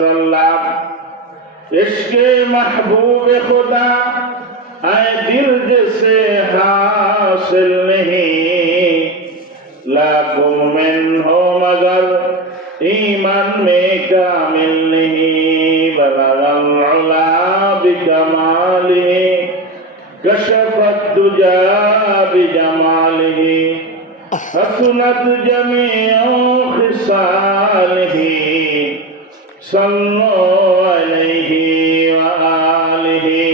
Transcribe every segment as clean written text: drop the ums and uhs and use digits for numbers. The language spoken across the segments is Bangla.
वसल्लम इश्क़े महबूब खुदा आए दिल जिसे हासिल नहीं लाखों में हो मगर ईमान में कामिल नहीं बलगल उला बिकमालिही कशफत दुजा बिजमालिही हसनत जमीउ खिसालिही सल्लु अलैहि व आलिही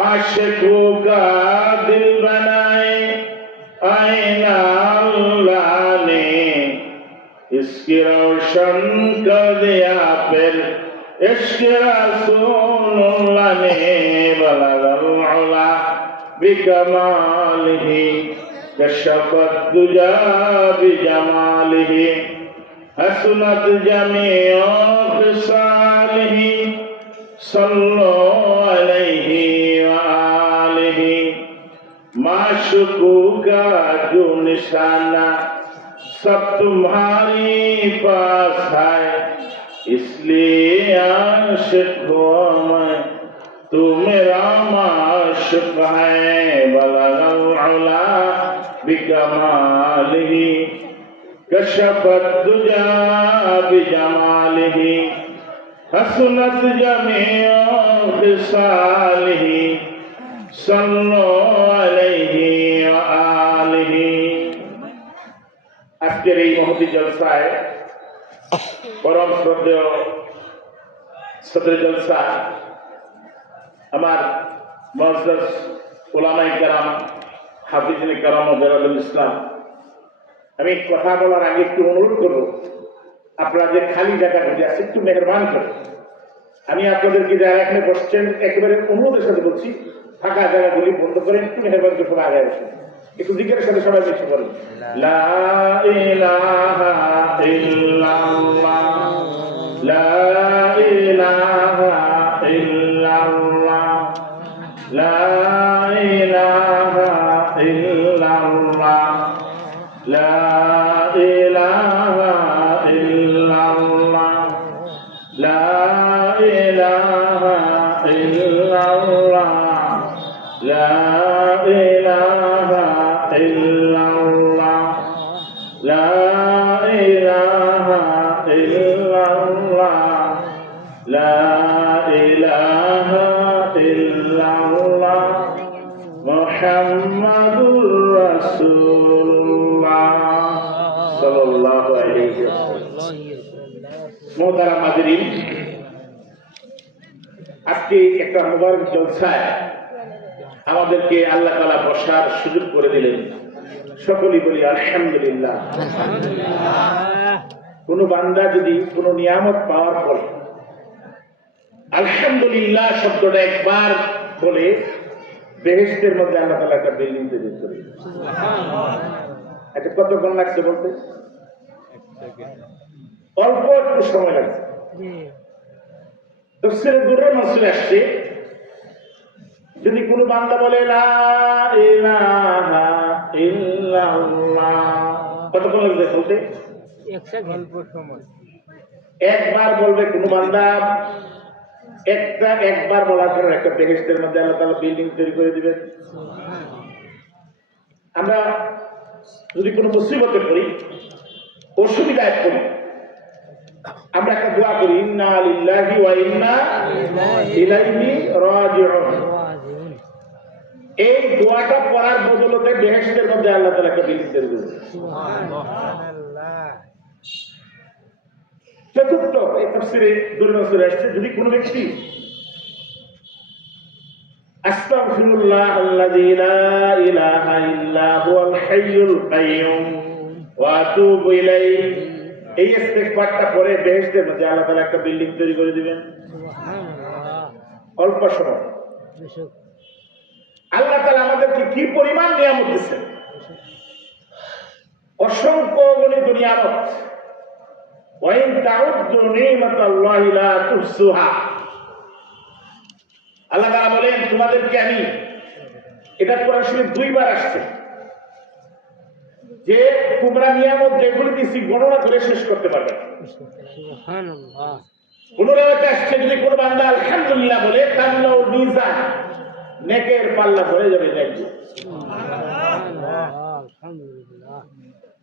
आशिकों का दिल बनाए आईना अल्लाह ने इसकी रोशन कर दिया फिर इश्क़ रसूलुल्लाह ने बलगल उला बिकमालिही कशफत दुजा बिजमालिही हसनत जमीउ खिसालिही सल्लु अलैहि व आलिही माशूक़ों का जो निशाना सब तुम्हारी पास है इसलिए आशिक़ हुआ मैं तू मेरा माशूक़ है बलगल उला बिकमालिही कशफत दुजा बिजमालिही हसनत जमीउ खिसालिही सल्लु अलैहि व आलिही। আজকের এই মহতি জলসায় পরম শ্রদ্ধেয় সদর জলসা আমার মুআজ্জাজ উলামায়ে কেরাম হাফিজুল কেরাম ও বেরাদুল ইসলাম, আমি কথা বলার আগে একটু অনুরোধ করব আপনারা যে খালি জায়গা বুঝে আছে একটু মেহরবান করে আমি আপনাদেরকে যারা এখানে বসছেন একেবারে অনুরোধের সাথে বলছি ফাঁকা জায়গাগুলি বন্ধ করে একটু মেহরবান করে সবাই আগে আসুন, একটু জিকিরের সাথে সবাই বেশি করেন লা ইলাহা ইল্লাল্লাহ লা ইলাহা ইল্লাল্লাহ লা ইলাহা ইল্লাল্লাহ লা ইলাহা ইল্লাল্লাহ লা ইলাহা ইল্লাল্লাহ লা ইলাহা ইল্লাল্লাহ লা ইলাহা ইল্লাল্লাহ লা ইলাহা ইল্লাল্লাহ মুহাম্মাদুর রাসূলুল্লাহ সাল্লাল্লাহু আলাইহি ওয়াসাল্লাম। মোহতারাম হাজিরিন, আজকে একটা মুবারক জলসায় আমাদেরকে আল্লাহ তাআলা বসার সুযোগ করে দিলেন। সকলেই বলি আলহামদুলিল্লাহ। কোন বান্দা যদি কোন নিয়ামত পাওয়ার পর আলহামদুলিল্লাহ শব্দটা একবার বলে বেহেশতের মধ্যে আল্লাহ তাআলা একটা বিল্ডিং তৈরি করে। আচ্ছা, কতক্ষণ লাগছে বলতে? অল্প একটু সময় লাগছে। তাফসীরে দুরুর মাসুল আসছে, যদি কোনো বান্দা বলে লা ইলাহা ইল্লাল্লাহ, কতক্ষণ লাগবে বলতে? একবার বলবে কোনো বান্দা, একবার বলার পর একটা বেহেশতের মধ্যে আল্লাহ তাআলা বিল্ডিং তৈরি করে দিবেন। আমরা যদি কোনো মুসিবতে পড়ি, অসুবিধায় পড়ি, আমরা একটা দোয়া করি ইন্না লিল্লাহি ওয়া ইন্না ইলাইহি রাজিউন। এই দোয়াটা পড়ার বদলতে বেহেশতের মধ্যে আল্লাহ তাআলা একটা বিল্ডিং তৈরি করে দিবেন। সুবহানাল্লাহ। চতুর্থ, এই তাফসীরে দুরুদ মাসুরে আসছে, যদি কোনো ব্যক্তি আস্তাগফিরুল্লাহ আল্লাযী লা ইলাহা ইল্লা হুয়াল হাইয়ুল কাইয়্যুম ওয়া আতুবু ইলাইহি, এই ইস্তিগফারটা পড়ে বেহেশতের মধ্যে আল্লাহ তাআলা একটা বিল্ডিং তৈরি করে দিবেন। সুবহানাল্লাহ। অল্প সময় আল্লাহ তাআলা আমাদেরকে কি পরিমাণ নিয়ামত দিয়েছেন, অসংখ্য অগণিত নিয়ামত। ওয়া ইন তাউদ্দু নি'মাতাল্লাহি লা তুহসুহা, আল্লাহ তাআলা বলেন তোমাদেরকে আমি, এটা কোরআন শরীফ দুইবার আসছে, যে তোমরা নিয়ামত যেগুলি দিয়েছি গণনা করে শেষ করতে পারবে। সুবহানাল্লাহ। কোন রাতে আসছে যদি কোন বান্দা আলহামদুলিল্লাহ বলে তাহলে মিজান নেকের পাল্লা ভরে যাবে দেখবে।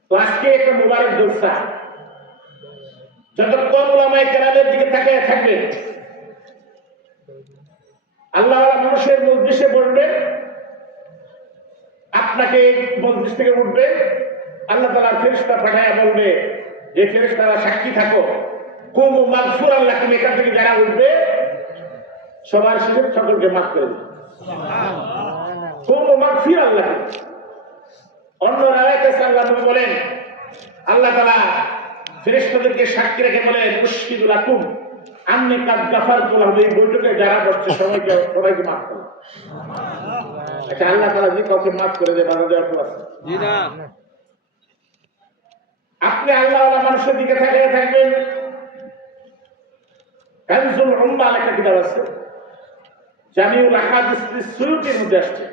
তো আজকে একটা মুবারক জলসা, যতক্ষণ উলামায়ে কেরামের দিকে তাকিয়ে থাকবে, আল্লাহ মানুষের মজলিসে বসবে, আপনাকে মজলিস থেকে উঠবে, আল্লাহ তাআলা ফেরেশতা পাঠায় বলবে যে ফেরেশতারা সাক্ষী থাকো, কুমু মাগফুরান লাকুম, এখান থেকে যারা উঠবে সবার শেষে সকলকে মাফ করে দেবে। কুমু মাগফিরান লাকুম। অন্য রায়াতে সাল্লাল্লাহু বলেন আল্লাহ তাআলা ফেরেশতাদেরকে সাক্ষী রেখে বলেন মুশহিদু লাকুম আন্নী কাদ গাফারতু লাহুম, এই বৈঠকে যারা বসছে সবাইকে মাফ করো। আচ্ছা, আল্লাহ তাআলা যদি কাউকে মাফ করে দেয় বাধা দেওয়ার পর জি না, আপনি আল্লাহ ওয়ালা মানুষের দিকে তাকিয়ে থাকবেন। কানজুল উম্মাহ একটা কিতাব আছে, জামিউল আহাদিস সুয়ুতির মধ্যে আসছে,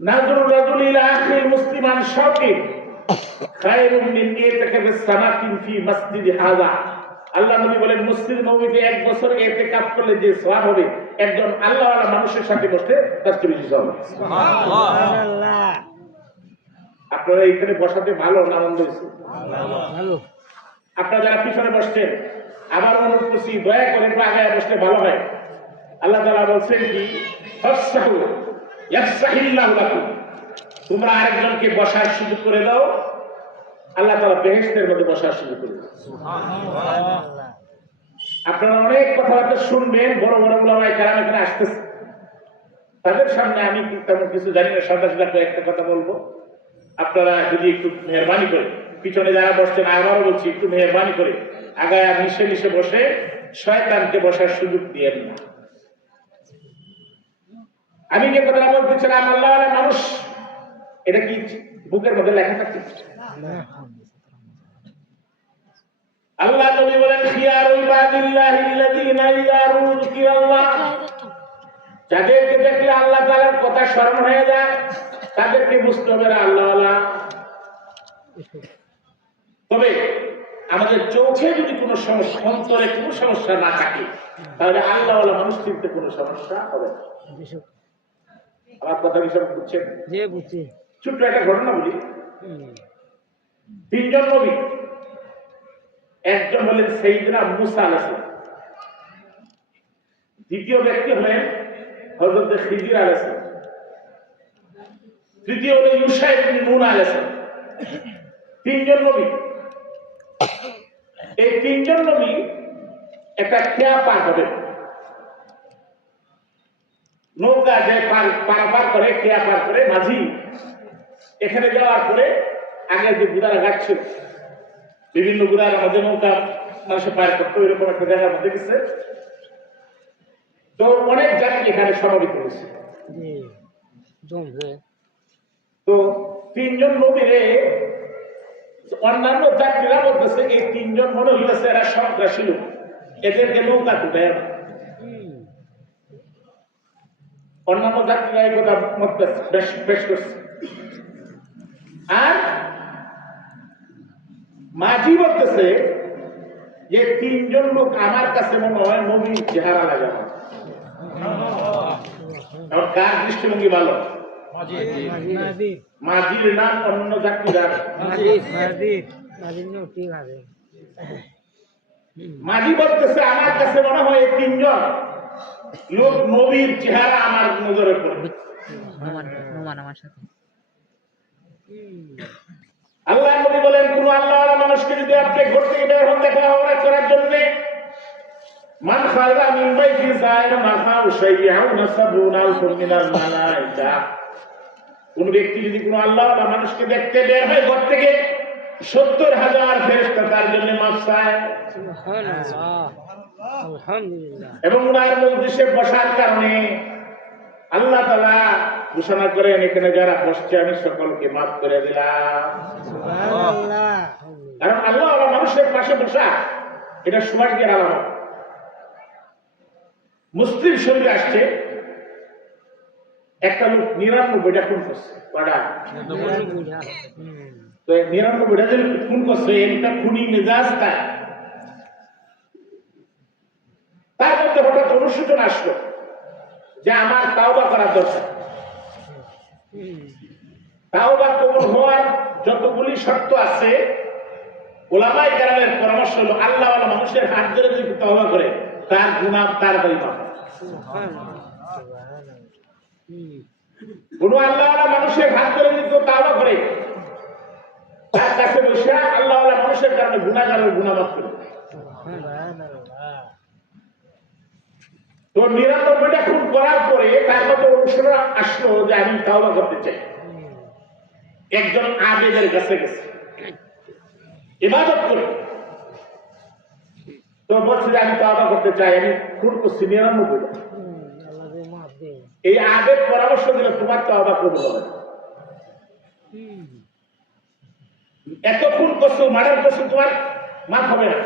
নাজরুর রাজুল ইলা আখিল মুসলিমান শাওকিন খায়রুম মিন ইতিকাফিস সানাতিন ফি মসজিদ হাযা। আল্লাহ নবী বলেন মসজিদ নববীতে এক বছর ইতিকাফ করলে যে সওয়াব হবে একজন আল্লাহ ওয়ালা মানুষের সাথে বসলে তার চেয়ে বেশি সওয়াব। সুবহানাল্লাহ। আপনারা এখানে বসাতে ভালো আনন্দ হয়েছে ভালো। আপনারা যারা পিছনে বসছেন আবার অনুরোধ করছি দয়া করে একটু আগায় বসলে ভালো হয়। আল্লাহ তাআলা বলছেন কি ফাসসাহু ইয়াফসাহিল্লাহু লাকুম, তোমরা আরেকজনকে বসার সুযোগ করে দাও, আল্লাহ তাআলা বেহেশতের মধ্যে বসার সুযোগ করে দেন। সুবহানাল্লাহ। আপনারা অনেক কথাবার্তা শুনবেন, বড় বড় উলামায়ে কেরাম এখানে আসতেছে, তাদের সামনে আমি তেমন কিছু জানি না, সাদা সাদা একটা কথা বলবো। আপনারা যদি একটু মেহরবানি করে পিছনে যারা বসছেন, আবারও বলছি একটু মেহরবানি করে আগায় মিশে মিশে বসে শয়তানকে বসার সুযোগ দিয়ে না। আমি যে কথাটা বলতেছিলাম আল্লাহ ওয়ালা মানুষ, এটা কি বুকের মধ্যে লেখা থাকে? আল্লাহ নবী বলেন খিয়ারু ইবাদিল্লাহিল্লাযীনা ইয়ারু যিকরাল্লাহ, যাদেরকে দেখলে আল্লাহ তাআলার কথা স্মরণ হয়ে যায় তাদেরকে বুঝতে হবে আল্লাহ ওয়ালা। তবে আমাদের চোখে যদি কোনো সমস্যা, অন্তরে কোনো সমস্যা না থাকে তাহলে আল্লাহ ওয়ালা মানুষ চিনতে কোনো সমস্যা হবে না। আমার কথা কি সব বুঝছেন? জি বুঝছি। ছোট্ট একটা ঘটনা বলি। তিনজন নবী, একজন হলেন সাইয়েদনা মুসা আলাইহিস সালাম, দ্বিতীয় ব্যক্তি হলেন হযরত খিজির আলাইহিস সালাম, তৃতীয় হলেন ইউসা ইবনে নূন আলাইহিস সালাম। তিনজন নবী, এই তিনজন নবী একটা খেয়া পার হবে, নৌকা যে পার করে খেয়া পার করে মাঝি এখানে যাওয়ার পরে আগে যে গুদারা ঘাট ছিল, বিভিন্ন গুদার মধ্যে নৌকা মানুষের পার করতো, এরকম একটা জায়গার মধ্যে গেছে। তো অনেক যাত্রী এখানে সমবেত হয়েছে। তো তিনজন নবীরে অন্যান্য যাত্রীরা বলতেছে এই তিনজন মনে হইতেছে এরা সন্ত্রাসী লোক, এদেরকে নৌকা তুলে। অন্যান্য যাত্রীরা এই কথা পেশ করছে। আর মাঝি বলতেছে যে তিনজন লোক আমার কাছে মনে হয় নবীর চেহারা লাগে। কার দৃষ্টিভঙ্গি ভালো? মাঝির নাম অন্য যাত্রীরা মাঝি বলতেছে আমার কাছে মনে হয় এই তিনজন লোক নবীর চেহারা আমার নজরে পড়ে। আল্লাহ নবী বলেন কোন আল্লাহওয়ালা মানুষকে যদি আপনি ঘর থেকে বের হন দেখা করার জন্য, মান খালা মিন বাইতি যায়রা মাহা শাইয়াউ নাসাবুনা আলফুম মিনাল মালাইকা, কোন ব্যক্তি যদি কোন আল্লাহওয়ালা মানুষকে দেখতে বের হয় ঘর থেকে ৭০,০০০ ফেরেশতা তার জন্য মাফ চায়। সুবহানাল্লাহ, আলহামদুলিল্লাহ। এবং ওনার মজলিসে বসার কারণে আল্লাহ তাআলা ঘোষণা করেন এখানে যারা বসছে আমি সকলকে মাফ করে দিলাম। সুবহানাল্লাহ। কারণ আল্লাহ ওয়ালা মানুষের পাশে বসা এটা সৌভাগ্যের আলামত। মুসলিম শরীফে আসছে একটা লোক ৯৯টা খুন করছে। কয়টা? ৯৯টা। তো ৯৯টা যদি খুন করছে এটা খুনি মেজাজ তাই তার মধ্যে হঠাৎ অনুশোচনা আসলো যে আমার তাওবা করার দরকার। তাওবা কবুল হওয়ার যতগুলি শর্ত আছে, ওলামায়ে কেরামের পরামর্শ হলো আল্লাহওয়ালা মানুষের হাত ধরে যদি তাওবা করে তার গুনাহ তাড়াতাড়ি মাফ হয়। কোন আল্লাহওয়ালা মানুষের হাত ধরে যদি তাওবা করে তার কাছে বসে আল্লাহওয়ালা মানুষের কারণে গুনাহগারের গুনাহ মাফ করে। তো ৯৯টা খুন করার পরে তার মধ্যে অনুশোচনা আসলো যে আমি তাওবা করতে চাই। একজন আবেদের কাছে গেছে ইবাদত করে, তো বলছে যে আমি তাওবা করতে চাই, আমি খুন করছি ৯৯টা। এই আবেদ পরামর্শ দিলে তোমার তাওবা কবুল হবে না। এত খুন করছো, মার্ডার করছো, তোমার মাফ হবে না।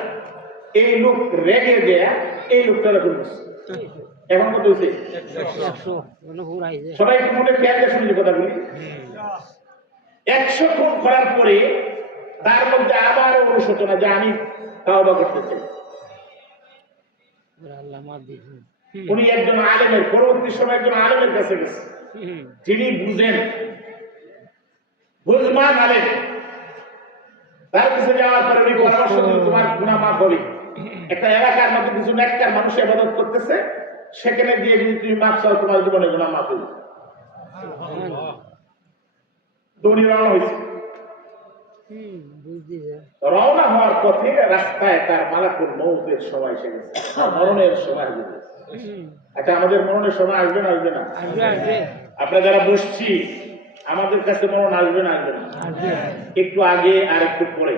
এই লোক রেগে দেয়া এই লোকটা খুন করছে। এখন কত হয়েছে? সবাই মনে খেয়াল শুনছে কথাগুলি। ১০০ খুন করার পরে তার মধ্যে আবার অনুশোচনা যে আমি তাওবা করতে চাই। উনি একজন আলেমের, পরবর্তী সময় একজন আলেমের কাছে গেছে, যিনি বুঝেন, বুঝমান আলেম। তার কাছে যাওয়ার পরে উনি পরামর্শ দিল তোমার গুনাহ মাফ হবে। একটা এলাকার মধ্যে কিছু নেককার মানুষ ইবাদত করতেছে, সেখানে গিয়ে যদি তুমি মাফ চাও তোমার জীবনে গুনাহ মাফ হবে। উনি রওনা হয়েছে। রওনা হওয়ার পথে রাস্তায় তার মালাকুল মউতের সময় এসে গেছে, মরণের সময় এসে গেছে। আচ্ছা, আমাদের মরণের সময় আসবে না? আসবে না? আপনারা যারা বসছি আমাদের কাছে মরণ আসবে না? আসবে না? একটু আগে আর একটু পরে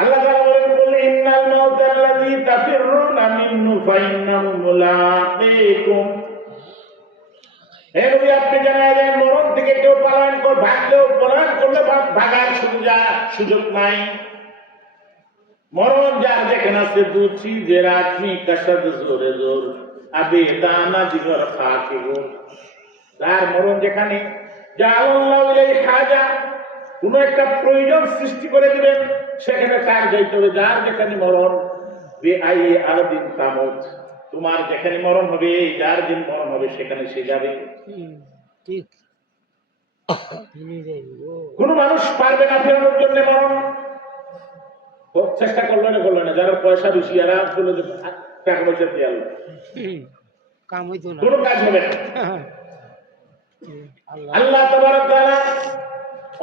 আল্লাহ তাআলা বলেন ইন্নাল মাউতাল্লাযী তাফিরুনা মিনহু ফাইন্নাহু মুলাকীকুম। আপনি জানাই দেন মরণ থেকে কেউ পালায়ন করে ভাগলেও পলায়ন করলে ভাগার সুযোগ নাই। মরণ যার যেখানে আছে দু চীজের আদমি কাসাদ জোরে জোর আবে দানা দিগর খাকে গো। তার মরণ যেখানে যা আল্লাহ ইলাই খাজা, কোন একটা প্রয়োজন সৃষ্টি করে দিবেন, সেখানে তার যাইতে হবে। যার যেখানে মরণ বে আই আলাদিন তামত, তোমার যেখানে মরণ হবে, যার দিন মরণ হবে সেখানে সে যাবে। কোন মানুষ পারবে না ফেরানোর জন্য মরণ। চেষ্টা করলো না, যারা পয়সা বেশি এরা টাকা পয়সা দিয়ে আলো কোন কাজ হবে না। আল্লাহ তাবারক তাআলা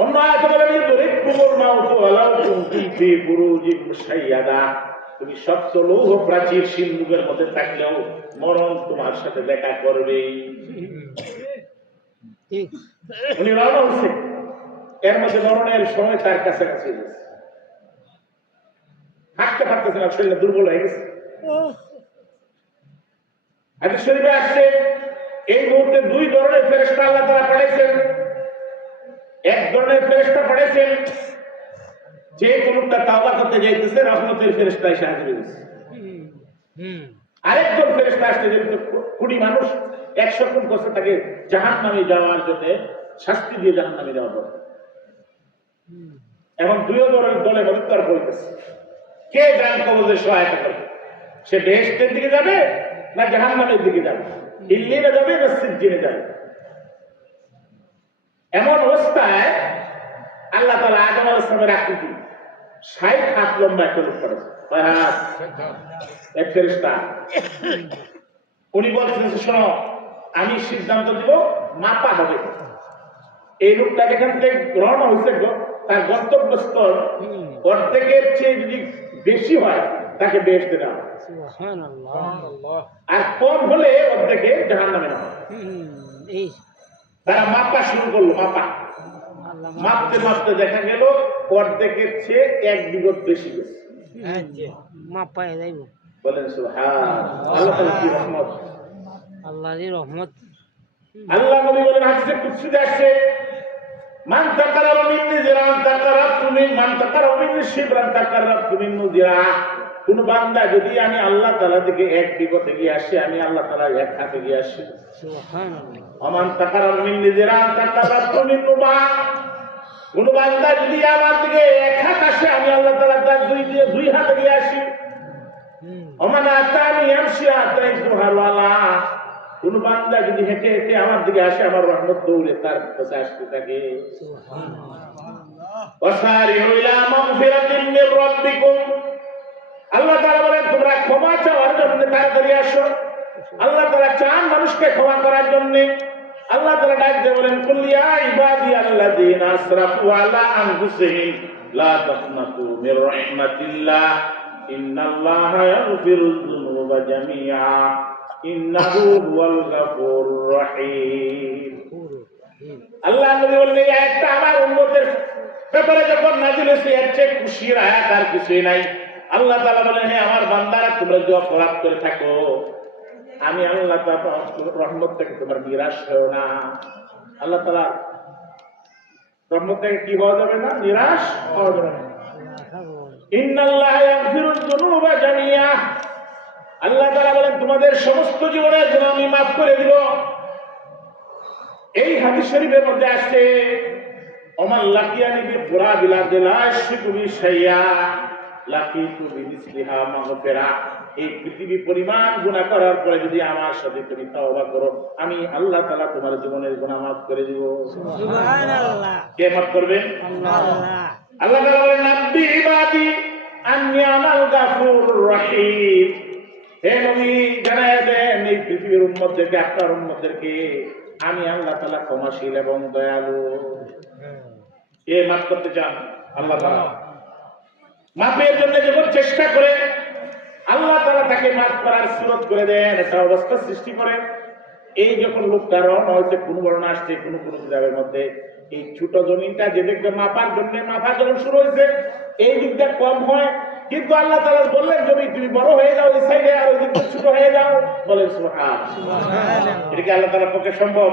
অন্য আয়াতে বলেন ইদরিকুমুল মাউতু ওয়ালাউ কুনতুম ফি বুরুজিন মুশাইয়াদা, তুমি শক্ত লৌহ প্রাচীর সিন্ধুকের মধ্যে থাকলেও মরণ তোমার সাথে দেখা করবে। উনি রওনা হচ্ছে, এর মধ্যে মরণের সময় তার কাছাকাছি গেছে, হাঁটতে পারতেছে না, শরীর দুর্বল হয়ে গেছে। হাদিস শরীফে আসছে এই মুহূর্তে দুই ধরনের ফেরেশতা আল্লাহ তাআলা পাঠাইছেন। এক ধরনের ফেরেশতা পাঠাইছেন যে কোনটা তাওবা করতে যাইতেছে, রহমতের ফেরেশতা এসে হাজির হয়েছে। আরেকজন ফেরেশতা আসছে যে কুড়ি মানুষ ১০০ খুন করছে, তাকে জাহান্নামে যাওয়ার জন্য শাস্তি দিয়ে জাহান্নামে যাওয়া দরকার। এখন দুই দলের মধ্যে তর্ক হইতেছে, কে জান কবজের সহায়তা করবে? সে বেহেশতের দিকে যাবে না জাহান্নামের দিকে যাবে? ইল্লিনে যাবে না সিজ্জিনে যাবে? এমন অবস্থায় আল্লাহ তাআলা আদম আলাইহিস সালামের আকৃতি ৬০ হাত লম্বা একটা লোক করেছে, এক ফেরেশতা। উনি বলছেন শোনো, আমি সিদ্ধান্ত দিব মাপা হবে। এই লোকটা যেখান থেকে রওনা হয়েছে তার গন্তব্যস্থল অর্ধেকের চেয়ে যদি বেশি হয় তাকে বেহেশতে দেওয়া, আর কম হলে অর্ধেকে জাহান্নামে নেওয়া। তারা মাপা শুরু করলো, মাপতে মাপতে দেখা গেল অর্ধেকের চেয়ে ১ বিগত বেশি গেছে। বলেন সুবহানাল্লাহ। আল্লাহর রহমত। আল্লাহ নবী বলেন হাদিসে কুদসিতে আসছে, মান তাকারাবা মিন্নি জিরান তাকারাবতু মিন মান তাকারাবা মিন্নি শিবরান তাকারাবতু মিন্নু জিরা। কোন বান্দা যদি আমি আল্লাহ তাআলা থেকে ১ বিগত এগিয়ে আসে, আমি আল্লাহ তাআলা ১ হাত এগিয়ে আসি। সুবহানাল্লাহ। মান তাকারাবা মিন্নি জিরান তাকারাবতু মিন্নু বা। কোন বান্দা যদি আমার দিকে ১ হাত আসে, আমি আল্লাহ তাআলা তার ২ হাত এগিয়ে আসি। ওমান আতানি ইয়ামশি আতাইতু হাওয়ালা, কোন বান্দা যদি হেঁটে হেঁটে আমার দিকে আসে আমার রহমত দৌড়ে তার কাছে আসতে থাকে। ওয়াসারিউ ইলা মাগফিরাতিন মির রাব্বিকুম, আল্লাহ তাআলা বলেন তোমরা ক্ষমা চাওয়ার জন্য তাড়াতাড়ি আসো। আল্লাহ তাআলা চান মানুষকে ক্ষমা করার জন্য। আল্লাহ তাআলা ডাক দিয়ে বলেন কুল ইয়া ইবাদিয়াল্লাযীনা আসরাফু আলা আনফুসিহিম লা তাকনাতু মির রাহমাতিল্লাহ ইন্নাল্লাহা ইয়াগফিরুয যুনুবা জামিআ ইন্নাহু হুয়াল গাফুরুর রহিম। আল্লাহ নবী বলেন এই আয়াতটা আমার উম্মতের ব্যাপারে যখন নাযিল হয়েছে এর চেয়ে খুশির আয়াত আর কিছুই নাই। আল্লাহ তাআলা বলেন হে আমার বান্দারা তোমরা যদি অপরাধ করে থাকো আমি আল্লাহ তাআলা রহমত থেকে তোমার নিরাশ হও না। আল্লাহ তাআলা রহমত থেকে কি হওয়া যাবে না, নিরাশ হওয়া যাবে না। ইন্নাল্লাহা ইয়াগফিরুয যুনুবা জামিআ, আল্লাহ তাআলা বলেন তোমাদের সমস্ত জীবনের গুনাহ আমি মাফ করে দিব। এই হাদিস শরীফের মধ্যে আসছে ওমান লাকিয়ানি বিকুরাবিল আরদি লা ইশরিকু বি শাইআ লাকিতু বিমিসলিহা মাগফিরা, এই পৃথিবী পরিমাণ গুনাহ করার পরে যদি আমার সাথে তুমি তওবা করো আমি আল্লাহ তাআলা তোমার জীবনের গুনাহ মাফ করে দিব। সুবহানাল্লাহ, কে মাফ করবেন? আল্লাহ। আল্লাহ তাআলা বলেন নাব্বি ইবাদি আন্নী আনাল গাফুরুর রহিম, হে নবী জানায় দেন এই পৃথিবীর উম্মতদেরকে, আপনার উম্মতদেরকে আমি আল্লাহ তাআলা ক্ষমাশীল এবং দয়ালু। কে মাফ করতে চান? আল্লাহ তাআলা। মাফের জন্য যখন চেষ্টা করে আল্লাহ তাআলা তাকে মাফ করার সুরত করে দেন, একটা অবস্থা সৃষ্টি করেন। এই যখন লোকটা রওনা হয়েছে, কোন বর্ণনা আসছে কোন কোন কিতাবের মধ্যে এই ছোট জমিনটা যে দেখবে মাপার জন্য মাপা যখন শুরু হয়েছে এই দিকটা কম হয়, কিন্তু আল্লাহ তাআলা বললেন জমি তুমি বড় হয়ে যাও এই সাইডে আর ওই দিকটা ছোট হয়ে যাও। বলেন সুবহানাল্লাহ, এটা কি আল্লাহ তাআলার পক্ষে সম্ভব?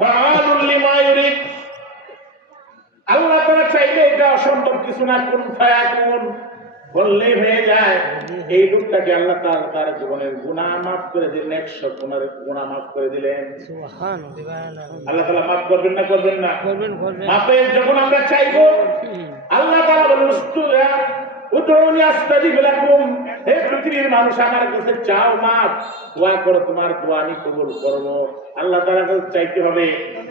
ফাআলুল লিমা ইউরিদ, আল্লাহ তাআলা চাইলে এটা অসম্ভব কিছু না, কোন ফায়াকুন বললেই হয়ে যায়। এই লোকটাকে আল্লাহ তাআলা তার জীবনের গুনাহ মাফ করে দিলেন, 100 গুনাহ মাফ করে দিলেন। সুবহানাল্লাহ, আল্লাহ তাআলা মাফ করবেন না? করবেন না? করবেন। মাফের যখন আমরা চাইবো আল্লাহ তাআলা বলেন উস্তুরা উদউনি আস্তাজিব লাকুম, হে পৃথিবীর মানুষ আমার কাছে চাও মাফ, দোয়া করো তোমার দোয়া আমি কবুল করব। আল্লাহ তাআলার কাছে চাইতে হবে,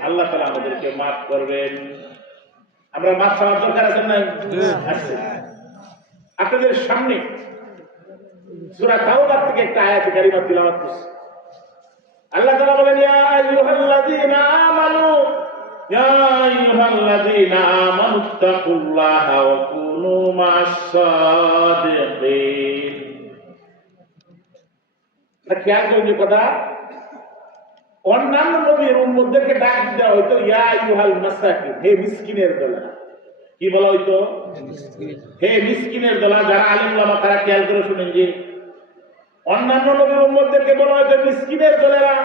আল্লাহ তাআলা আমাদেরকে মাফ করবেন। আমরা মাফ চাওয়ার দরকার আছে না? আছে। আপনাদের সামনে সূরা তাওবা থেকে একটা আয়াত কারিমা তিলাওয়াত করছি। আল্লাহ তাআলা বলেন ইয়া আইয়ুহাল্লাযীনা আমানু ইত্তাকুল্লাহা ওয়া কুনু মা'আস সাদিকিন। খেয়াল করুন যে কথা, অন্যান্য নবীর উম্মতদেরকে ডাক দেওয়া হয়তো ইয়া আইয়ুহাল মাসাকিন, হে মিসকিনের দলা। কি বলা হইতো? হে মিসকিনের দলা। যারা আলেম ওলামা তারা খেয়াল করে শুনেন যে অন্যান্য নবীর উম্মতদেরকে বলা হয়তো মিসকিনের দলেরা,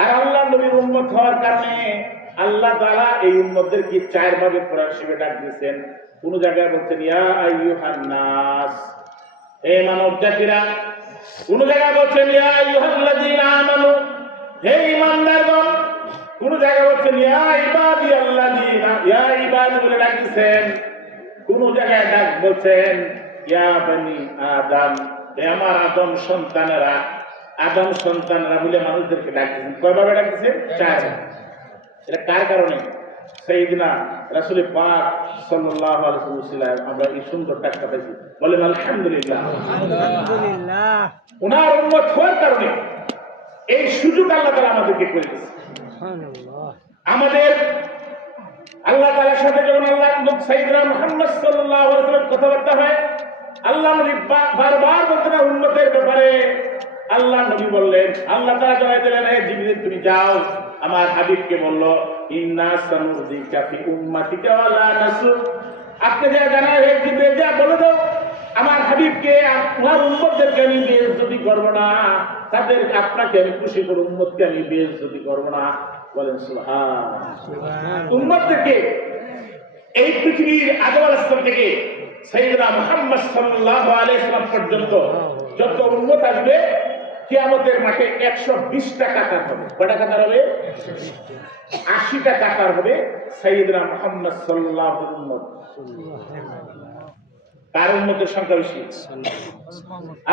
আর আল্লাহ নবীর উম্মত হওয়ার কারণে আল্লাহ তাআলা এই উম্মতদেরকে চার ভাগে কোরআন শরীফে ডাক দিয়েছেন। কোন জায়গায় বলছেন ইয়া আইয়ুহান নাস, হে মানব জাতিরা। কোন জায়গায় বলছেন ইয়া আইয়ুহাল্লাযীনা আমানু, হে ঈমানদারগণ। কোন জায়গায় বলছেন ইয়া ইবাদিয়াল্লাযীনা, ইয়া ইবাদি বলে ডাক দিয়েছেন। কোন জায়গায় ডাক বলছেন ইয়া বনি আদম, হে আমার আদম সন্তানেরা। আদম সন্তানরা বলে মানুষদেরকে ডাক দিয়েছেন। কয়ভাবে ডাক দিয়েছেন? চার। এটা কার কারণে? সাইয়েদনা রাসূল পাক সাল্লাল্লাহু আলাইহি ওয়াসাল্লাম আমরা এই সুন্দর ডাকটা পাইছি। বলেন আলহামদুলিল্লাহ। আলহামদুলিল্লাহ। ওনার উম্মত হওয়ার কারণে এই সুযোগ আল্লাহ তাআলা আমাদেরকে করে দিয়েছেন। সুবহানাল্লাহ। আমাদের আল্লাহ তাআলার সাথে যখন আল্লাহ নবী সাইয়েদনা মুহাম্মদ সাল্লাল্লাহু আলাইহি ওয়াসাল্লাম কথাবার্তা হয়, আল্লাহ নবী বারবার বলতেন উম্মতের ব্যাপারে। আল্লাহ নবী বললেন, আল্লাহ তাআলা জানাই দিলেন হে জিবরিল তুমি যাও আমার হাবিবকে বলল ইন্না সানুযিকা ফি উম্মাতিকা ওয়া লা নাসুর, আপনি যা জানাই হে জিবরিল যা বলে দাও আমার হাবিবকে আপনার উম্মতদেরকে আমি বেইজ্জতি করব না, তাদের আপনাকে আমি খুশি করব, উম্মতকে আমি বেইজ্জতি করব না। বলেন সুবহানাল্লাহ। উম্মতদেরকে এই পৃথিবীর আদম আলাইহিস সালাম থেকে সাইয়েদনা মুহাম্মদ সাল্লাল্লাহু আলাইহি ওয়াসাল্লাম পর্যন্ত যত উম্মত আসবে কিয়ামতের মাঠে 120টা কাতার হবে। কয়টা কাতার হবে? 80টা কাতার হবে সাইয়েদনা মুহাম্মদ সাল্লাল্লাহু আলাইহি ওয়াসাল্লাম। কার উম্মতের সংখ্যা বেশি?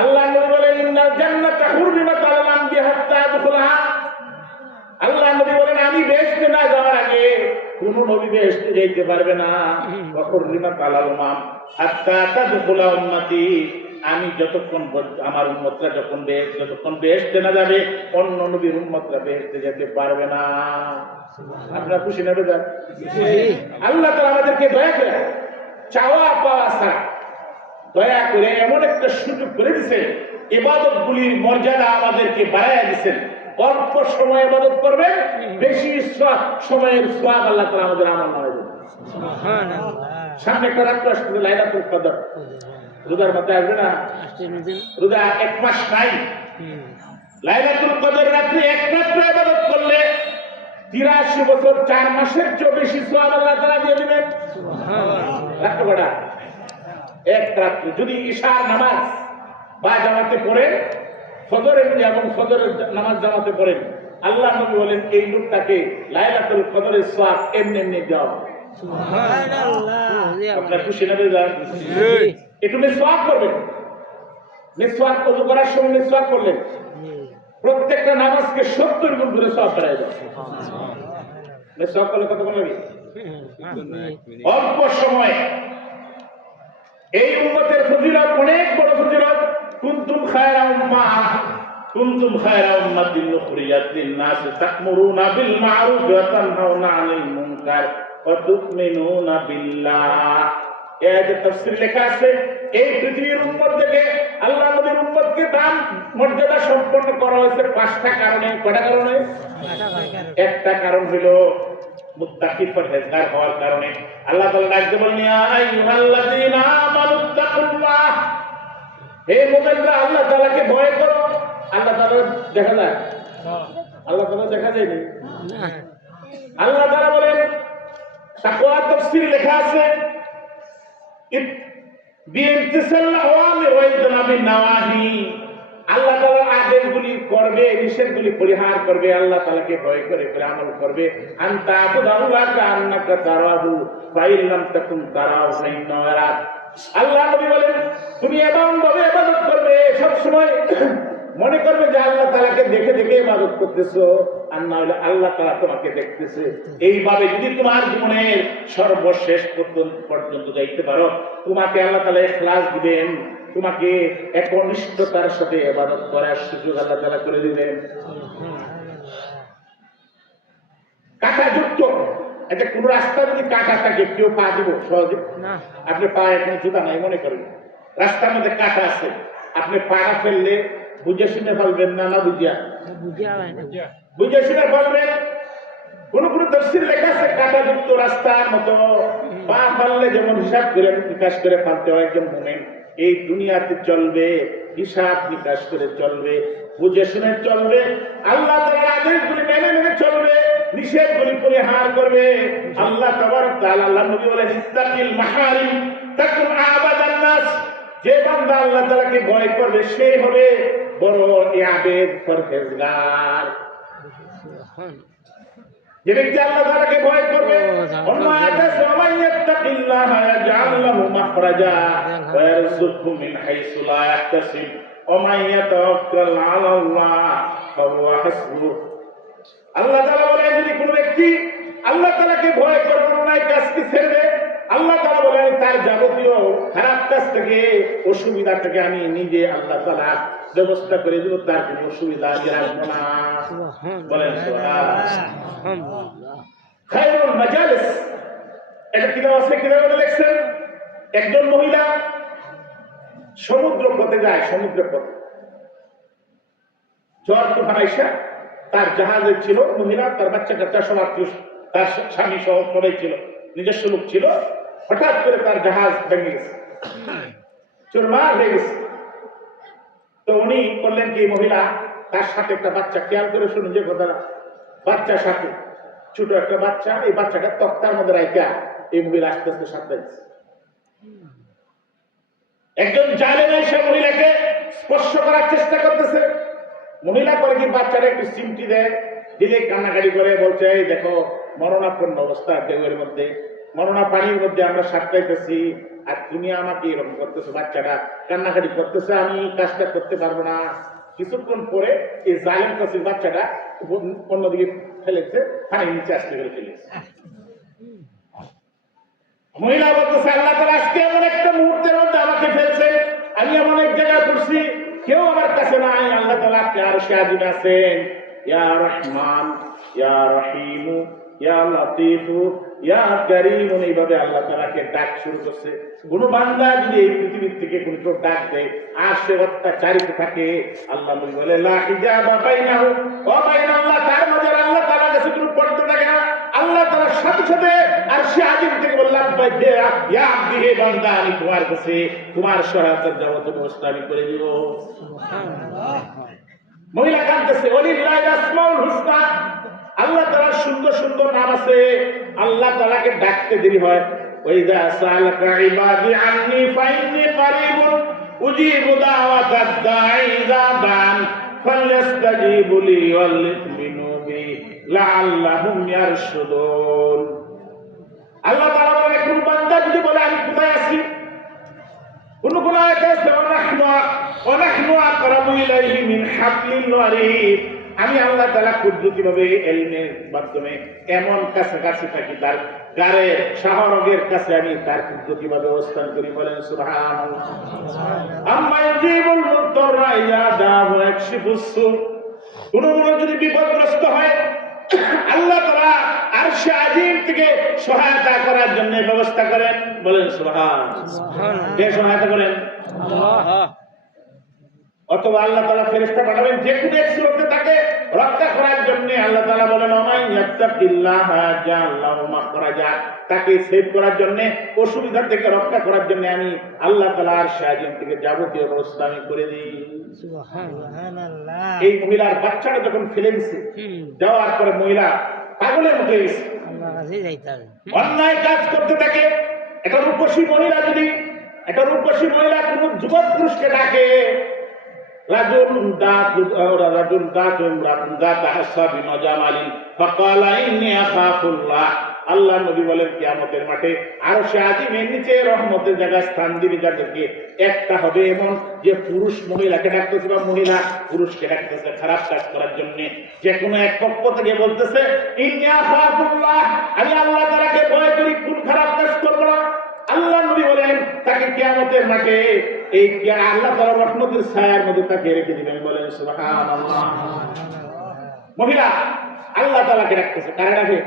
আল্লাহ নবী বলেন ইন্নাল জান্নাতা হুররিমাত আলাল আনবিয়া হাত্তা আদখুলাহা। আল্লাহ নবী বলেন আমি বেহেশতে না যাওয়ার আগে কোন নবী বেহেশতে যেতে পারবে না। ওয়া হুররিমাত আলাল উমাম হাত্তা তাদখুলা উম্মতি। আমি যতক্ষণ আমার উম্মতরা যতক্ষণ বেহেশতে না যাবে অন্য নবীর উম্মতরা বেহেশতে যেতে পারবে না। আপনারা খুশি না বেজার? আল্লাহ তাআলা আমাদেরকে দয়া করে চাওয়া পাওয়া ছাড়া দয়া করে এমন একটা সুযোগ করে দিছে, ইবাদতগুলির মর্যাদা আমাদেরকে বাড়াইয়া দিচ্ছেন। অল্প সময় ইবাদত করবেন, বেশি সময়ের সওয়াব আল্লাহ তাআলা আমাদের আমলনামায় দেবেন। সুবহানাল্লাহ। সামনে একটা রাত আসছে লাইলাতুল কদর, রোজার মধ্যে আসবে না? রোজা এক মাস নাই, লাইলাতুল কদর রাত্রে এক রাত্রে ইবাদত করলে 83 বছর 4 মাসের চেয়ে বেশি সওয়াব আল্লাহ তাআলা দিয়ে দিবেন। সুবহানাল্লাহ। রাত কটা? এক রাত্রে যদি ইশার নামাজ বা জামাতে পড়েন, ফজরের এবং ফজরের নামাজ জামাতে পড়েন, আল্লাহ নবী বলেন এই লোকটাকে লাইলাতুল কদরের সওয়াব এমনি এমনি দেওয়া হবে। সুবহানাল্লাহ। আপনারা খুশি না বেজার? একটু মিসওয়াক করবেন। মিসওয়াক ওযু করার সময় মিসওয়াক করলেন, প্রত্যেকটা নামাজকে 70 গুণ করে সওয়াব বাড়ায় দেয়। মিসওয়াক করলে কত গুণ লাগে? অল্প সময়। এই উম্মতের ফজিলত অনেক বড় ফজিলত। কুনতুম খায়রা উম্মাহ কুনতুম খায়রা উম্মাতিন উখরিজাত লিন-নাস তা'মুরুনা বিল মা'রুফ ওয়া তানহাউনা 'আনিল মুনকার ওয়া তু'মিনুনা বিল্লাহ। এই যে তাফসীর লেখা আছে, এই পৃথিবীর উম্মত থেকে আল্লাহ নবীর উম্মতকে দাম মর্যাদা সম্পন্ন করা হয়েছে 5টা কারণে। কয়টা কারণে? একটা কারণ হলো মুত্তাকি পরহেজগার হওয়ার কারণে। আল্লাহ তাআলা ডাকতে বলেন ইয়া আইয়ুহাল্লাযীনা আমানুত্তাকুল্লাহ, হে মুমিনরা আল্লাহ তাআলাকে ভয় করো। আল্লাহ তাআলা দেখা যায়? আল্লাহ তাআলা দেখা যায় না। আল্লাহ তাআলা বলেন, তাকওয়া তাফসীর লেখা আছে বিইমতিসাল আওয়ামির ওয়া ইজতিনাবিন নাওয়াহি। আল্লাহ তাআলা আদেশগুলি করবে, নিষেধগুলি পরিহার করবে, আল্লাহ তাআলাকে ভয় করে আমল করবে। আনতা আবুদাল্লাহ কান্নাকা তারাহু ফাইল লাম তাকুন তারাহু ফাইন্নাহু ইয়ারাক। আল্লাহ নবী বলেন তুমি এমন ভাবে ইবাদত করবে, সব সময় মনে করবে যে আল্লাহ তাআলাকে দেখে দেখে ইবাদত করতেছো, আর না হলে আল্লাহ তাআলা তোমাকে দেখতেছে। এইভাবে যদি তোমার জীবনের সর্বশেষ পর্যন্ত যাইতে পারো, তোমাকে আল্লাহ তাআলা ইখলাস দিবেন, তোমাকে একনিষ্ঠতার সাথে ইবাদত করার সুযোগ আল্লাহ তাআলা করে দিবেন। কাঁটাযুক্ত এটা কোন রাস্তা যদি কাঁটা থাকে কেউ পা দিব সহজে না। আপনি পায়ে এখন জুতা নাই মনে করেন, রাস্তার মধ্যে কাঁটা আছে, আপনি পাড়া ফেললে বুঝে শুনে ফেলবেন না? না বুঝিয়া বুঝে শুনে ফেলবেন। কোন কোন তাফসীর লেখা আছে কাঁটাযুক্ত রাস্তার মতো পা ফেললে যেমন হিসাব করে বিকাশ করে ফেলতে হয়, একজন মুমিন এই দুনিয়াতে চলবে হিসাব বিকাশ করে চলবে, বুঝে শুনে চলবে, আল্লাহ তাআলার আদেশগুলি মেনে মেনে চলবে, নিষেধগুলি পরিহার করবে। আল্লাহ তাবারক তাআলা, আল্লাহ নবী বলেন ইত্তাকিল মাহারিম তাকুন আবাদান নাস। যে বান্দা আল্লাহ তাআলাকে ভয় করবে সে হবে বড় আবেদ পরহেজগার। যে ব্যক্তি আল্লাহ তাআলাকে ভয় করবে, ওমাইয়াত্তাকিল্লাহা ইয়াজআল লাহু মাখরাজা ওয়া ইয়ারযুকহু মিন হাইসু লা ইয়াহতাসিব ওমাইয়াতাওয়াক্কাল আলাল্লাহ ফাহুয়া হাসবুহ। আল্লাহ তাআলা বলেন যদি কোন ব্যক্তি আল্লাহ তাআলাকে ভয় করে অন্যায় কাজকে ছেড়ে, আল্লাহ তাআলা বলেন তার যাবতীয় খারাপ কাজ থেকে অসুবিধা থেকে আমি নিজে আল্লাহ তাআলা ব্যবস্থা করে দেব, তার কোনো অসুবিধা রাখবো না। বলেন সুবহানাল্লাহ। খায়রুল মাজালিস, এটা কিতাব আছে, কিতাবে লিখছেন একজন মহিলা সমুদ্র পথে যায়, সমুদ্র পথে ঝড় তুফান আইসা তার জাহাজে ছিল মহিলা, তার বাচ্চা কাচ্চা সব আত্মীয়, তার স্বামী সহ সবাই ছিল, নিজস্ব লোক ছিল। হঠাৎ করে তার জাহাজ ভেঙে গেছে, চুরমার হয়ে গেছে। তো উনি করলেন কি, মহিলা তার সাথে একটা বাচ্চা, খেয়াল করে শুনুন যে কথা, বাচ্চার সাথে ছোট একটা বাচ্চা, এই বাচ্চাটা তক্তার মধ্যে রাখা এই মহিলা আস্তে আস্তে সাঁতরাইছে। একজন জালেম এসে মহিলাকে স্পর্শ করার চেষ্টা করতেছে। মহিলা করে কি বাচ্চারা একটু চিমটি দেয়, দিলে কান্নাকাটি করে বলছে এই দেখো মরণাপন্ন অবস্থা, ঢেউয়ের মধ্যে মরণা পানির মধ্যে আমরা সাঁতরাইতেছি, আর তুমি আমাকে এরকম করতেছো, বাচ্চাটা কান্নাকাটি করতেছে, আমি কাজটা করতে পারবো না। কিছুক্ষণ পরে এই জালেম কাসির বাচ্চাটা অন্যদিকে ফেলেছে, পানির নিচে আসতে করে ফেলেছে। মহিলা বলতেছে আল্লাহ তাআলা আজকে এমন একটা মুহূর্তের মধ্যে আমাকে ফেলছে, আমি এমন এক জায়গায় পড়ছি, কেউ আমার কাছে নাই। আল্লাহ তাআলা আপনি আরশে আজিম আছেন। ইয়া রহমান ইয়া রহিম ইয়া লতীফ ইয়া করিম, এইভাবে আল্লাহ তাআলাকে ডাক শুরু করছে। কোন বান্দা যদি এই পৃথিবীর থেকে কোন কেউ ডাক দেয় আর সে অত্যাচারিত থাকে, আল্লাহ নবী বলে লা হিজাবা বাইনাহু ওয়া বাইনাল্লাহ, তার মাঝে আল্লাহ তাআলার কাছে কোনো পর্দা থাকে না। আল্লাহ তাআলার সাথে সাথে আর সে আজিম থেকে বললাম ইয়া আব্দি, হে বান্দা আমি তোমার কাছে তোমার সহায়তার যাবতীয় ব্যবস্থা আমি করে দিব। মহিলা কাঁদতেছে, ওয়ালিল্লাহিল আসমাউল হুসনা, আল্লাহ তাআলার সুন্দর সুন্দর নাম আছে। আল্লাহ তাআলাকে ডাকতে দেরি হয়। ওয়াইযা সাআলাকা ইবাদি আন্নী ফাইন্নী কারীবুন উজিবু দাওয়াতাদ দাঈ ইযা দান ফালইস্তাজিবু লি ওয়ালিয়ুমিনু বি লাআল্লাহুম ইয়ারশুদুন। আল্লাহ তাআলা বলেন, কোন বান্দা যদি বলে আমি কোথায় আছি, কোন কোন আয়াতে আছে ওয়ানাহনু আকরাবু ইলাইহি মিন হাবলিল ওয়ারিদ, আমি আল্লাহ তাআলা কুদরতিভাবে ইলমের মাধ্যমে এমন কাছাকাছি থাকি, তার গারে শাহরগের কাছে আমি তার কুদরতিভাবে অবস্থান করি। বলেন সুবহানাল্লাহ। আম্মা ইয়াজিবুল মুত্তাররা ইযা দাআহু ইয়াকশিফুস সূ, কোন যদি বিপদগ্রস্ত হয় আল্লাহ তাআলা আরশে আজিম থেকে সহায়তা করার জন্য ব্যবস্থা করেন। বলেন সুবহানাল্লাহ। কে সহায়তা করেন? আল্লাহ। অথবা আল্লাহ তাআলা ফেরেশতা পাঠাবেন যে কোনো এক সুরতে তাকে রক্ষা করার জন্য। আল্লাহ তাআলা বলেন ওমাই ইয়াত্তাকিল্লাহা জাআল্লাহু মাখরাজা, তাকে সেভ করার জন্য, অসুবিধা থেকে রক্ষা করার জন্য আমি আল্লাহ তাআলা আরশে আজিম থেকে যাবতীয় ব্যবস্থা আমি করে দিই। সুবহানাল্লাহ। এই মহিলার বাচ্চাটা যখন ফেলে দিয়েছে, যাওয়ার পরে মহিলা পাগলের মতো হয়ে গেছে, আল্লাহর কাছে যাইতে হবে, অন্যায় কাজ করতে থাকে। একটা রূপসী মহিলা যদি, একটা রূপসী মহিলা কোন যুবক পুরুষকে ডাকে, রাজুল দাতুন দাতা হাসাবিন ওয়া জামালিন ফাকালা ইন্নী আখাফুল্লাহ, আল্লাহ নবী বলেন কিয়ামতের মাঠে আরশে আজিমের নিচে রহমতের জায়গা স্থান দিবে যাদেরকে, একটা হবে এমন যে পুরুষ মহিলাকে ডাকতেছে বা মহিলা পুরুষকে ডাকতেছে খারাপ কাজ করার জন্য। যে কোনো এক পক্ষ থেকে বলতেছে ইন্নী আখাফুল্লাহ, আমি আল্লাহ তাআলাকে ভয় করি, কোন খারাপ কাজ করব না। আল্লাহ নবী বলেন তাকে কিয়ামতের মাঠে এই আল্লাহ তাআলার রহমতের ছায়ার মধ্যে তাকে রেখে দিবেন। বলেন সুবহানাল্লাহ। মহিলা আল্লাহ তাআলাকে ডাকতেছে, কারে ডাকে?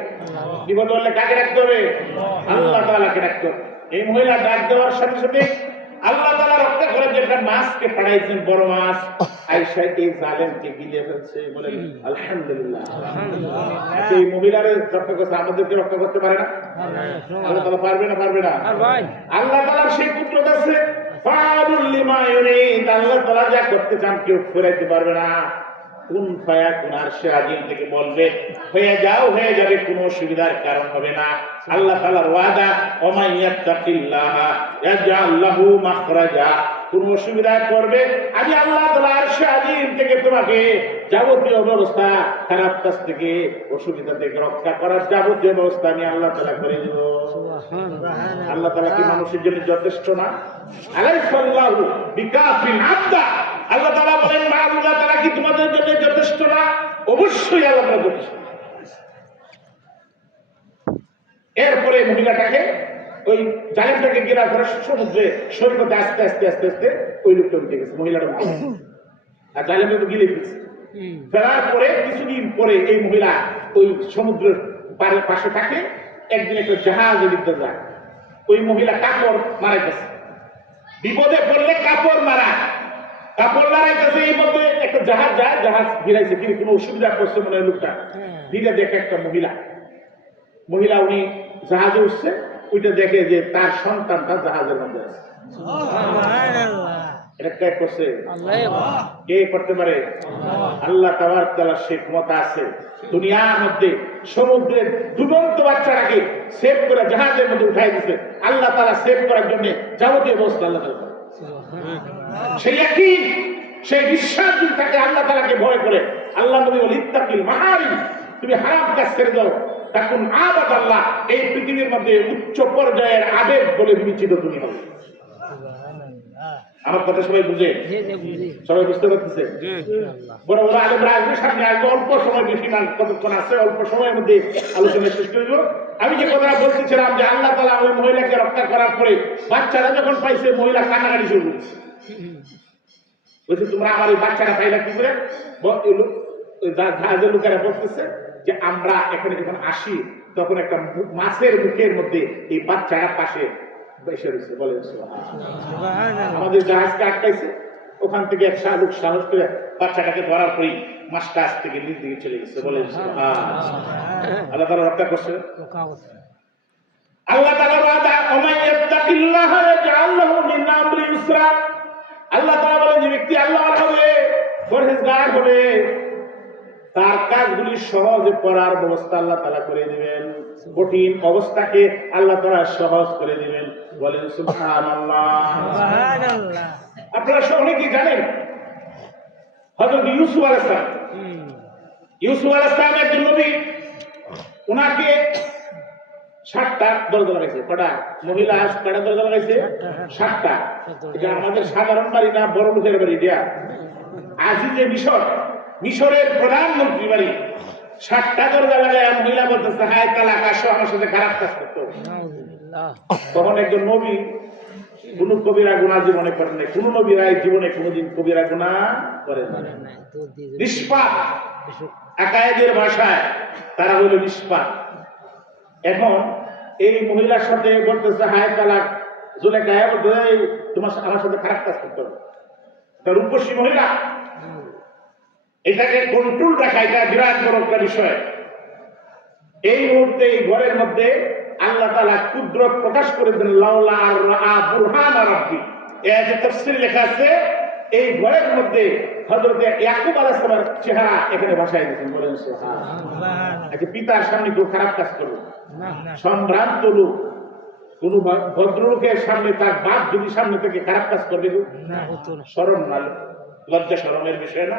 বিপদ হলে কাকে ডাকতে হবে? আল্লাহ তাআলাকে ডাকতে হবে। এই মহিলা ডাক দেওয়ার সাথে সাথে আল্লাহ তাআলা রক্ষা করে যে একটা মাছকে পাঠাইছেন, বড় মাছ, আয়েশা এই জালেমকে গিলে ফেলছে। বলেন আলহামদুলিল্লাহ। এই মহিলার রক্ষা করছে, আমাদেরকে রক্ষা করতে পারে না? আল্লাহ তাআলা পারবে না? পারবে না? আল্লাহ তাআলার সেই কুদরত আছে। ফাআলুল লিমা ইউরিদ, আল্লাহ তাআলা যা করতে চান কেউ ফেরাইতে পারবে না। কোন ফায়াকুন, আরশে আজিম থেকে বলবে হয়ে যাও, হয়ে যাবে, কোনো অসুবিধার কারণ হবে না। আল্লাহ তাআলার ওয়াদা ওমাই ইয়াত্তাকিল্লাহা ইয়াজআল লাহু মাখরাজা, কোন অসুবিধা করবে আমি আল্লাহ তাআলা আরশে আজিম থেকে তোমাকে যাবতীয় ব্যবস্থা, খারাপ কাজ থেকে, অসুবিধা থেকে রক্ষা করার যাবতীয় ব্যবস্থা আমি আল্লাহ তাআলা করে দেব। সুবহানাল্লাহ। আল্লাহ তাআলা কি মানুষের জন্য যথেষ্ট না? আলাইসাল্লাহু বিকাফিল আবদা, আল্লাহ তাআলা বলেন মা আল্লাহ তাআলা কি তোমাদের জন্য যথেষ্ট না? অবশ্যই আল্লাহ তাআলা যথেষ্ট। এরপরে মহিলাটাকে ওই জালেমটাকে গিরা করে সমুদ্রে সৈকতে আস্তে আস্তে আস্তে আস্তে ওই লোকটা উঠে গেছে, মহিলাটা উঠে গেছে, আর জালেমটা তো গিলে ফেলছে। ফেরার পরে কিছুদিন পরে এই মহিলা ওই সমুদ্রের পাশে থাকে। একদিন একটা জাহাজে লিখতে যায়, ওই মহিলা কাপড় মারাইতেছে, বিপদে পড়লে কাপড় মারা, কাপড় মারাইতেছে। এই মধ্যে একটা জাহাজ যায়, জাহাজ ঘিরাইছে, কিন্তু কোনো অসুবিধা করছে মনে হয় লোকটা। ধীরে দেখে একটা মহিলা উনি জাহাজে উঠছে, ওইটা দেখে যে তার সন্তানটা জাহাজের মধ্যে আছে। এটা কে করছে? কে করতে পারে? আল্লাহ তাবারক তাআলা সে ক্ষমতা আছে। দুনিয়ার মধ্যে সমুদ্রের ডুবন্ত বাচ্চাটাকে সেভ করে জাহাজের মধ্যে উঠাই দিচ্ছে। আল্লাহ তাআলা সেভ করার জন্য যাবতীয় ব্যবস্থা আল্লাহ তাআলা। সেই ইয়াকিন, সেই বিশ্বাস যদি থাকে আল্লাহ তাআলাকে ভয় করে, আল্লাহ নবী বলেন ইত্তাকিল মাহারিম, তুমি হারাম কাজ ছেড়ে দাও, তখন আবাদ আল্লাহ, এই পৃথিবীর মধ্যে উচ্চ পর্যায়ের আবেগ বলে বিবেচিত তুমি হবে। আমার কথা সবাই বুঝে? সবাই বুঝতে পারতেছে? বড় বড় আলেমরা আসবে সামনে, আসবে অল্প সময়, বেশি না, কতক্ষণ আছে, অল্প সময়ের মধ্যে আলোচনা শেষ করে দেব। আমি যে কথাটা বলতেছিলাম যে আল্লাহ তাআলা ওই মহিলাকে রক্ষা করার পরে বাচ্চারা যখন পাইছে, মহিলা কান্নাকাটি শুরু করেছে। বলছে তোমরা আমার এই বাচ্চাটা পাইলা কি করে? জাহাজের লোকেরা বলতেছে যে আমরা এখানে যখন আসি তখন একটা মাছের মুখের মধ্যে এই বাচ্চাটা পাশে বসে রয়েছে। বলে আমাদের জাহাজকে আটকাইছে, ওখান থেকে এক লোক সাহস করে বাচ্চাটাকে ধরার পরেই মাছটা আজ থেকে নিজ দিকে চলে গেছে। বলে আল্লাহ তাআলা রক্ষা করছে। আল্লাহ তাআলা ওমাইয়াত্তাকিল্লাহা ইয়াজআল লাহু মিন আমরি ইউসরা। আল্লাহ তাআলা বলেন যে ব্যক্তি আল্লাহওয়ালা হবে, পরহেজগার হবে, তার কাজগুলি সহজে করার ব্যবস্থা আল্লাহ তাআলা করে দিবেন। কঠিন অবস্থাকে আল্লাহ তাআলা সহজ করে দিবেন। বলেন সুবহানাল্লাহ। সুবহানাল্লাহ। আপনারা অনেকেই জানেন হযরত ইউসুফ আলাইহিস সালাম, ইউসুফ আলাইহিস সালাম একজন নবী, ওনাকে 60টা দরজা লাগাইছে। কটা মহিলা 60টা দরজা লাগাইছে? 60টা। এটা আমাদের সাধারণ বাড়ি না, বড় লোকের বাড়ি। এটা আজিজে মিশর, মিশরের প্রধানমন্ত্রী বাড়ি। 60টা দরজা লাগায় মহিলা বলতেছে হায় তালাক, আসো আমার সাথে খারাপ কাজ করতো। তখন একজন নবী, কোন কবিরা গুনাহ জীবনে করেন নাই, কোন নবীরা জীবনে কোনদিন কবিরা গুনাহ করেন নাই। নিষ্পাপ, আকায়েদের ভাষায় তারা হইল নিষ্পাপ। এখন এই মহিলার সাথে বলতেছে হায় তালাক, জুলেখা বলতে তোমার আমার সাথে খারাপ কাজ করতে হবে। তার রূপসী মহিলা, এটাকে কন্ট্রোল রাখা এটা বিরাট বড় একটা বিষয়। এই মুহূর্তে এই ঘরের মধ্যে আল্লাহ তাআলা কুদরত প্রকাশ করে দেন। লাউলা আর বুরহান রাব্বি, এই যে তাফসীরে লেখা আছে, এই ঘরের মধ্যে হযরত ইয়াকুব আলাইহিস সালামের চেহারা এখানে ভাষায় দিয়েছেন। বলেন সুবহানাল্লাহ। আজকে পিতার সামনে কেউ খারাপ কাজ করবে না, সম্ভ্রান্ত লোক, কোন ভদ্রলোকের সামনে তার বাপ যদি সামনে থেকে খারাপ কাজ করবে না, শরম না, লজ্জা শরমের বিষয় না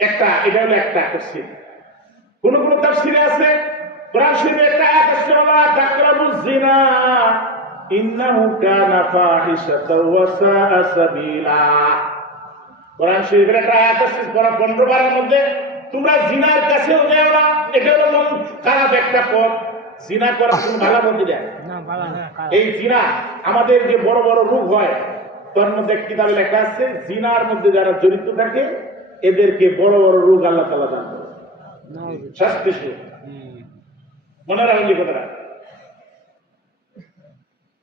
একটা। এটা হলো একটা তাফসীর। কোন কোন তাফসীরে আছে, কোরআন শরীফে একটা আয়াত আছে, ওয়ালা তাকরাবুজ জিনা ইন্নাহু কানা ফাহিশাতাও ওয়া সাআ সাবিলা। কোরআন শরীফের একটা আয়াত আছে 15 বারের মধ্যে, তোমরা জিনার কাছেও যাও না, এটা হলো খারাপ একটা পথ। জিনা করা কোনো ভালো মন্দির না, ভালো না। এই জিনা আমাদের যে বড় বড় রোগ হয়, তার মধ্যে কিতাবে লেখা আছে জিনার মধ্যে যারা জড়িত থাকে এদেরকে বড় বড় রোগ আল্লাহ তাআলা দান করেন, শাস্তি শুরু। মনে রাখেন যে কথাটা।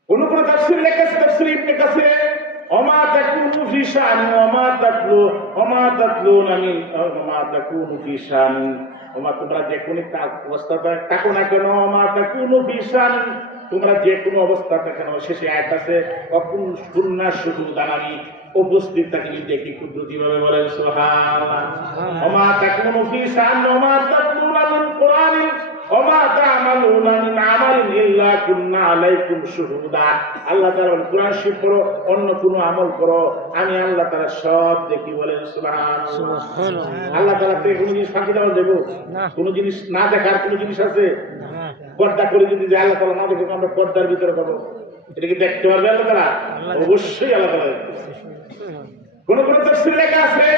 কোন কোন তাফসীরে লেখা আছে, তাফসীর ইবনে কাসিরে, ওমা তাকুনু ফি শান ওমা তাতলুনা মিন ওমা তাকুনু ফি শান, ওমা তোমরা যে কোন অবস্থাতে থাকো না কেন, ওমা তাকুনু ফি শান, তোমরা যে কোনো অবস্থাতে কেন। শেষে আয়াত আছে অকুন সুন্না সুজুদান, আমি উপস্থিত থাকি দেখি কুদরতি ভাবে। বলেন সুবহানাল্লাহ। ওমা তাকুনু ফি শান ওমা তাতলুনা মিন কুরআনিন ওমা তা'মালুনা মিন আমালিন ইল্লা কুননা আলাইকুম শুহুদা। আল্লাহ তাআলা কুরআন শরীফ পড়ো, অন্য কোনো আমল করো, আমি আল্লাহ তাআলা সব দেখি। বলেন সুবহানাল্লাহ। আল্লাহ তাআলা থেকে কোনো জিনিস ফাঁকি দেওয়া দেব না, কোনো জিনিস না দেখার কোনো জিনিস আছে? পর্দা করে যদি যে আল্লাহ তাআলা না দেখে আমরা পর্দার ভিতরে করবো, এটা কি দেখতে পারবে আল্লাহ তাআলা? অবশ্যই আল্লাহ তাআলা দেখবে। কোন কোন তাফসীরে লেখা আছে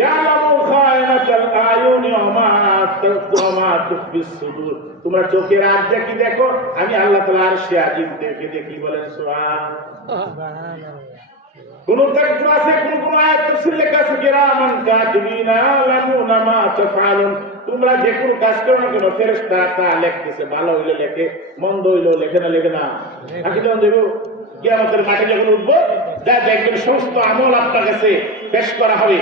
ইয়ালামু খায়নাতাল আয়ুনি ওমা তুখফিস সুদূর, তোমরা চোখের আর্ধেক কি দেখো, আমি আল্লাহ তাআলা আরশে আজিম থেকে দেখি। বলেন সুবহানাল্লাহ। কোন তাফসীর আছে, কোন আয়াত তাফসীর লেখা আছে কিরামান কাতিবিনা ইয়ালামুনা মা তাফআলুন, তোমরা যে কোনো কাজ করো না কেন ফেরেশতা তা লিখতেছে, ভালো হইলে লেখে, মন্দ হইলে লেখে না, লেখে না। আজকে যখন দেব কিয়ামতের মাঠে যখন উঠবো, যা দেখবেন সমস্ত আমল আপনার কাছে পেশ করা হবে।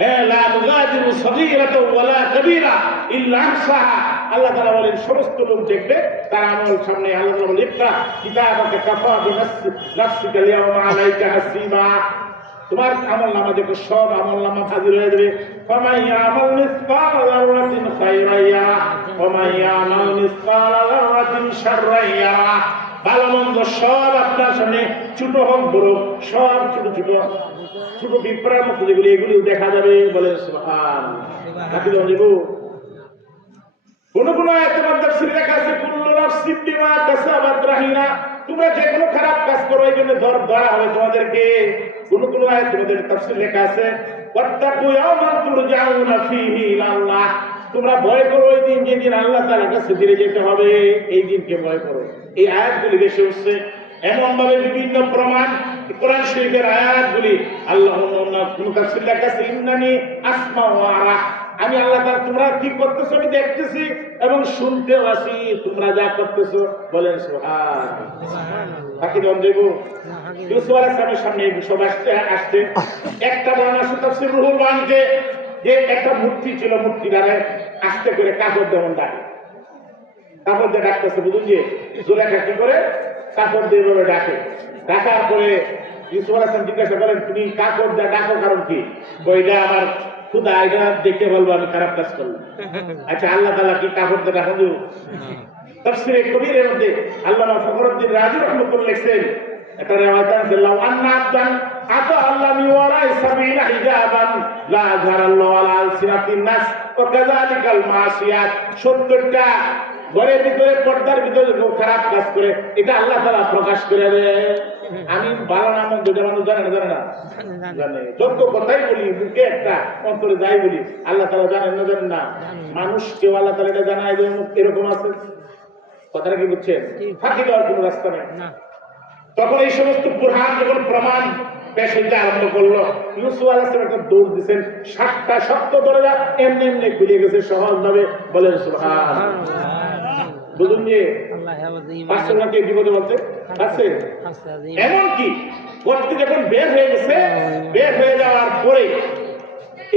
হ্যাঁ, লা মুগাদিরু সগীরাতাও ওয়ালা কাবীরা ইল্লা আহসাহা। আল্লাহ তাআলা বলেন সমস্ত লোক দেখবে তার আমল সামনে। আল্লাহ তাআলা বলেন ইকরা কিতাবাকা কাফা বিনাফসিকা আল-ইয়াওমা আলাইকা হাসিবা, তোমার আমলনামা দেখো, সব আমলনামা হাজির হয়ে যাবে। ফামান ইয়ামাল মিসকালা যাররাতিন খায়রান ইয়ারা ওয়া মান ইয়ামাল মিসকালা যাররাতিন শাররান ইয়ারা। ভালো মন্দ সব আপনার সামনে, ছোট হোক বড়, সব ছোট ছোট ছোট পিঁপড়ার মতো যেগুলি, এগুলি দেখা যাবে। বলে সুবহানাল্লাহ। কোন কোন আয়াতের মধ্যে তাফসীর লেখা আছে কুল্লু নাফসিন বিমা কাসাবাত রাহিনা, তোমরা যে কোনো খারাপ কাজ করো এই জন্য ধরা হবে তোমাদেরকে। কোন কোন আয়াতের মধ্যে তাফসীর লেখা আছে ওয়াত্তাকু ইয়াওমান তুরজাউনা ফীহি ইলাল্লাহ, তোমরা ভয় করো ওই দিন যেদিন আল্লাহ তাআলার কাছে ফিরে যেতে হবে, এই দিনকে ভয় করো। এই আয়াতগুলি বেশি হচ্ছে এমন ভাবে বিভিন্ন প্রমাণ কোরআন শরীফের আয়াতগুলি আল্লাহ কোন তাফসীর লেখা আছে ইন্নানি আসমা ওয়া আরা, আমি আল্লাহ তাআলা তোমরা কি করতেছো আমি দেখতেছি এবং শুনতেও আছি, তোমরা যা করতেছো বলেন সুবহানাল্লাহ। বাকি দম দেব ইউসুফ আলাইহিস সালামের সামনে এই সব আসছে একটা বর্ণনা তাফসীর রুহুল বায়ানকে যে একটা মূর্তি ছিল, মূর্তিটারে আস্তে করে কাপড় দেওয়ান ডাকে, কাপড় দিয়ে ডাকতেছে, বুঝুন যে জুলেখা কি করে কাপড় দিয়ে ভাবে ডাকে। ডাকার পরে ইউসুফ আলাইহিস সালাম জিজ্ঞাসা করেন তুমি কাপড় দিয়ে ডাকো কারণ কি? ওইটা আমার খুদা, এটা দেখে বলবো আমি খারাপ কাজ করলাম। আচ্ছা আল্লাহ তাআলা কি কাপড় দিয়ে ডাকা দেব? তাফসীরে কবিরের মধ্যে আল্লামা ফখরুদ্দিন রাজি রাহমাতুল্লাহ লিখছেন একটা রিওয়ায়াত আছে লাউ আন্না আবদান আতা আল্লাহ মিওয়ারাই সাবিলা হিজাবান লা যারাল্লাহু আলা আলসিনাতিন নাস ওয়া কাযালিকাল মাসিয়াত, 70টা ঘরের ভিতরে পর্দার ভিতরে কেউ খারাপ কাজ করে এটা আল্লাহ তাআলা প্রকাশ করে দেয়। আমি ভালো না মন্দ যেটা মানুষ জানে না জানে, যত কথাই বলি মুখে একটা অন্তরে যাই বলি আল্লাহ তাআলা জানেন না জানেন না? মানুষ কেউ আল্লাহ তাআলা এটা জানায় যে এরকম আছে, কথাটা কি বুঝছেন? ফাঁকি দেওয়ার কোনো রাস্তা নেই। তখন এই সমস্ত বুরহান যখন প্রমাণ পেশ হইতে আরম্ভ করলো, ইউসুফ আলাইহিস সালাম একটা দৌড় দিচ্ছেন, 7টা শক্ত দরজা এমনি এমনি খুলে গেছে সহজ ভাবে, বলেন সুবহানাল্লাহ। বুঝুন যে পাঁচজনকে বিপদে বলতে আছে। এমনকি করতে যখন বের হয়ে গেছে, বের হয়ে যাওয়ার পরে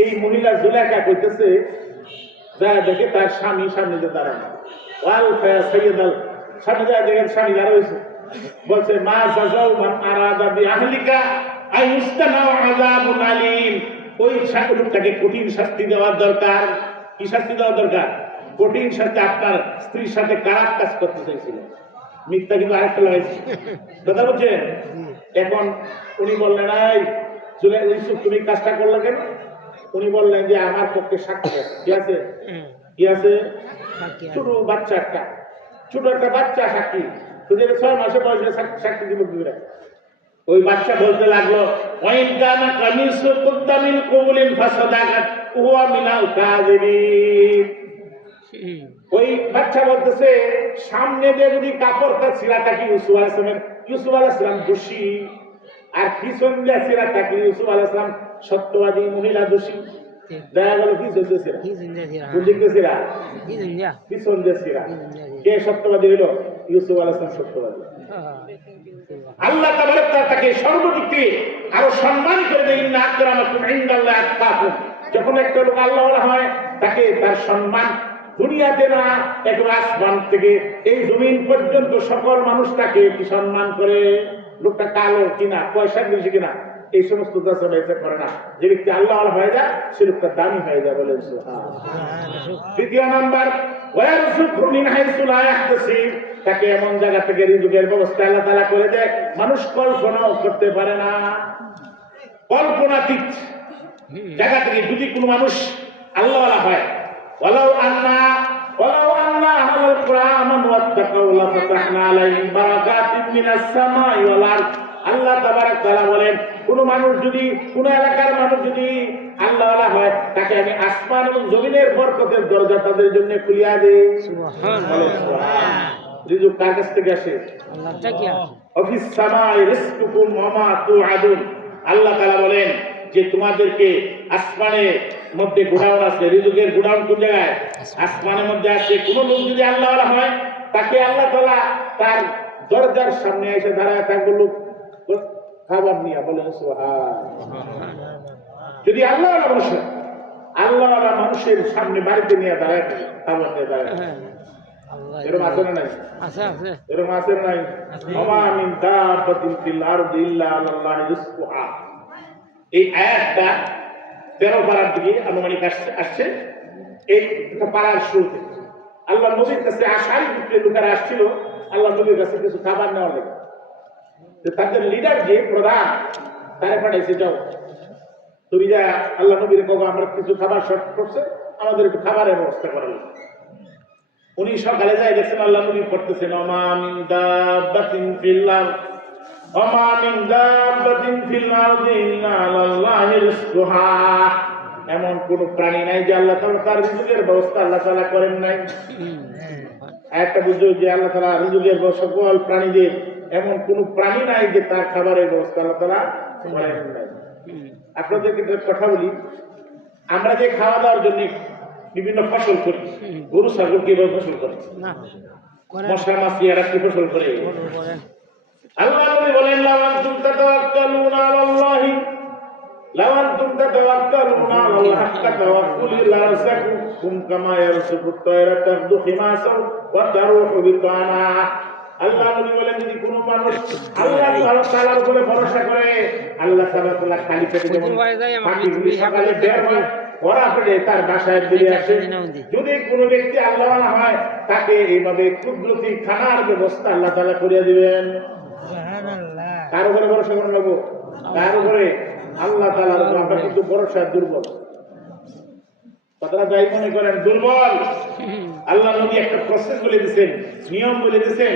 এই মহিলা জুলেখা কইতেছে যা দেখে তার স্বামী সামনে যে দাঁড়ানো, ওয়াল ফায়া সাইয়্যিদাল সামনে যা দেখে স্বামী দাঁড়া হয়েছে, বলছে মা জাযাউ মান আরাদা বি আহলিকা আইস্তানাউ আযাবুন আলীম, ওই লোকটাকে কঠিন শাস্তি দেওয়ার দরকার। কি শাস্তি দেওয়া দরকার? কঠিন শাস্তি। আপনার স্ত্রীর সাথে খারাপ কাজ করতে চাইছিল, মিথ্যা কিন্তু আরেকটা লাগাইছে, কথা বলছেন। এখন উনি বললেন এই ইউসুফ তুমি কাজটা করলে কেন? উনি বললেন যে আমার পক্ষে সাক্ষী কি আছে, কি আছে? ছোট বাচ্চা একটা, ছোট একটা বাচ্চা সাক্ষী, 6 মাসের বয়সে সাক্ষী দিব কি? ওই বাচ্চা বলতে লাগলো ওয়াইন কানা কামিসু কুদ্দামিল কুবুলিন ফাসাদাকাত ওয়া মিনাল কাযিবিন। ওই বাচ্চা বলতেছে সামনে দিয়ে যদি কাপড়টা ছিঁড়া থাকি ইউসুফ আলাইহিস সালাম, ইউসুফ আলাইহিস সালাম দোষী, আর পিছন দিয়ে ছিঁড়া থাকি ইউসুফ আলাইহিস সালাম সত্যবাদী, মহিলা দোষী। দেখা গেল কি চলতেছে, বুঝতে ছিঁড়া পিছন দিয়ে ছিঁড়া, কে সত্যবাদী হইল? ইউসুফ আলাইহিস সালাম সত্যবাদী। আল্লাহ তাবারক তাআলা তাকে সর্বদিক থেকে আরো সম্মান করে দেন। ইন্না আকরামাকুম ইনদাল্লাহি আতকাকুম। যখন একটা লোক আল্লাহওয়ালা হয় তাকে তার সম্মান দুনিয়াতে না, একবার আসমান থেকে এই জমিন পর্যন্ত সকল মানুষ তাকে কি সম্মান করে। লোকটা কালো কিনা, পয়সা বেশি কিনা, এই সমস্ত যাচাই করে না। যে ব্যক্তি আল্লাহওয়ালা হয়ে যায় সে লোকটা দামি হয়ে যায়, বলেন সুবহানাল্লাহ। দ্বিতীয় নাম্বার ওয়ারযুকহু মিন হাইসু লা ইয়াহতাসিব, তাকে এমন জায়গা থেকে রিজিকের ব্যবস্থা আল্লাহ তাআলা করে দেয় মানুষ কল্পনাও করতে পারে না। কল্পনাতীত জায়গা থেকে যদি কোনো মানুষ আল্লাহওয়ালা হয়, ওয়ালাউ আন্না আহলাল কুরআন আমানু ওয়াত্তাকাউ লাফাতাহনা আলাইহিম বারাকাতিন মিনাস সামাই ওয়াল আরদ। আল্লাহ তাবারক তাআলা বলেন কোন মানুষ যদি, কোন এলাকার মানুষ যদি আল্লাহওয়ালা হয় তাকে আমি আসমান এবং জমিনের বরকতের দরজা তাদের জন্য খুলিয়া দেই। সুবহানাল্লাহ। রিজুক কার কাছ থেকে আসে? আল্লাহ থেকে আসে। অফিস সামাই রিজকুকুম ওয়া মা তুআদুন। আল্লাহ তাআলা বলেন যে তোমাদেরকে আসমানের মধ্যে গোডাউন আছে, রিজুকের গোডাউন কোন জায়গায়? আসমানের মধ্যে আছে। কোন লোক যদি আল্লাহওয়ালা হয় তাকে আল্লাহ তাআলা তার দরজার সামনে এসে দাঁড়ায় থাকবে লোক খাবার নিয়ে, বলেন সুবহানাল্লাহ। যদি আল্লাহওয়ালা মানুষ, আল্লাহওয়ালা মানুষের সামনে বাড়িতে নিয়ে দাঁড়ায় খাবার নিয়ে দাঁড়ায়, এরকম আছে না নাই? এরকম আছে না নাই? ওমা মিন দাব্বাতিন ফিল আরদি ইল্লা আলাল্লাহি রিজকুহা। এই আয়াতটা 13 পারার দিকে আনুমানিক আসছে। এই পারার শুরুতে আল্লাহ নবীর কাছে আশারি গোত্রের লোকেরা আসছিল আল্লাহ নবীর কাছে কিছু খাবার নেওয়ার লেগে। তাদের লিডার যে প্রধান তারা পাঠাইছে, যাও তুমি যা আল্লাহ নবীর কব আমরা কিছু খাবার শর্ট করছে, আমাদের একটু খাবারের ব্যবস্থা করা লাগবে। উনি সকালে যাই দেখছেন আল্লাহ নবী পড়তেছেন ওমা মিন দাব্বাতিন ফিল আরদ ওমা মিন দাব্বাতিন ফিল আরদি ইল্লা আলাল্লাহি রিজকুহা। এমন কোন প্রাণী নাই যে আল্লাহ তাআলা তার রিজকের ব্যবস্থা আল্লাহ তাআলা করেন নাই। একটা বুঝো যে আল্লাহ তাআলা রিজকের সকল প্রাণীদের এমন কোন প্রাণী নাই যে তার খাবারের ব্যবস্থা আল্লাহ তাআলা করেন নাই। আপনাদেরকে একটা কথা বলি, আমরা যে খাওয়া দাওয়ার জন্য বিভিন্ন ফসল করি, গরু ছাগল কিভাবে ফসল করে, মশলা মাছ এরা কি ফসল করে? আল্লাহ নবী বলেন লাউ আনতুম তাতাওয়াক্কালুনা আলাল্লাহি লাউ আনতুম তাতাওয়াক্কালুনা আলাল্লাহি হাক্কা তাওয়াক্কুলি লারাযাকাকুম কামা ইয়ারযুকুত তায়রা তাগদু খিমাসাও ওয়া তারুহু বিতানা। আল্লাহ নবী বলেন যদি কোনো মানুষ আল্লাহ তাআলার উপরে ভরসা করে, আল্লাহ তাআলা খালি পেটে যেমন পাখিগুলি সকালে বের হয় ওরা পেটে তার বাসায় বেরিয়ে আসে, যদি কোনো ব্যক্তি আল্লাহওয়ালা হয় তাকে এইভাবে কুদরতি খানার ব্যবস্থা আল্লাহ তাআলা করিয়া দিবেন। কার উপরে ভরসা করে নেব? কার উপরে? আল্লাহ তাআলার উপর। আমরা কিন্তু ভরসা দুর্বল, কথাটা যাই মনে করেন দুর্বল। আল্লাহ নবী একটা প্রসেস বলে দিয়েছেন, নিয়ম বলে দিয়েছেন,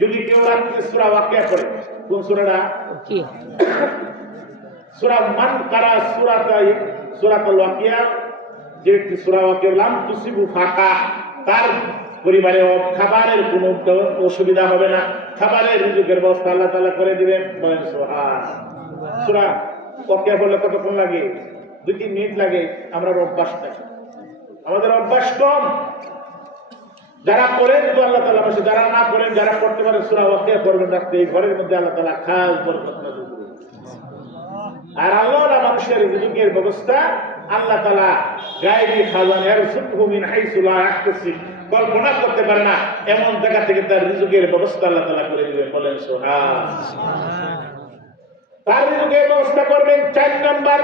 যদি কেউ রাত্রে সূরা ওয়াকিয়া পড়ে, কোন সূরাটা? সূরা মান কারা সূরাতুল ওয়াকিয়া, যে একটি সূরা ওয়াকিয়া লাম তুসিবু ফাকা, তার পরিবারে খাবারের কোনো অসুবিধা হবে না, খাবারের রিজিকের ব্যবস্থা আল্লাহ তাআলা করে দিবেন। বলেন সুবহান। সূরা ওয়াকিয়া বললে কতক্ষণ লাগে? 2-3 মিনিট লাগে। আমরা অভ্যাস নাই, আমাদের অভ্যাস কম। যারা পড়েন তো আল্লাহ তাআলা পাশে, যারা না পড়েন, যারা পড়তে পারেন সূরা ওয়াকিয়া পড়বেন রাখতে, এই ঘরের মধ্যে আল্লাহ তাআলা খাস বরকত নাযিল করবেন। আর আল্লাহর মানুষের রিজিকের ব্যবস্থা আল্লাহ তাআলা গায়বী খাজানা ইয়ারযুকুহু মিন হাইসু লা ইয়াহতাসিব, কল্পনা করতে পারে না এমন জায়গা থেকে তার রিজিকের ব্যবস্থা আল্লাহ তাআলা করে দিবেন। বলেন সুবহান। তার রিজিকের ব্যবস্থা করবেন। 4 নাম্বার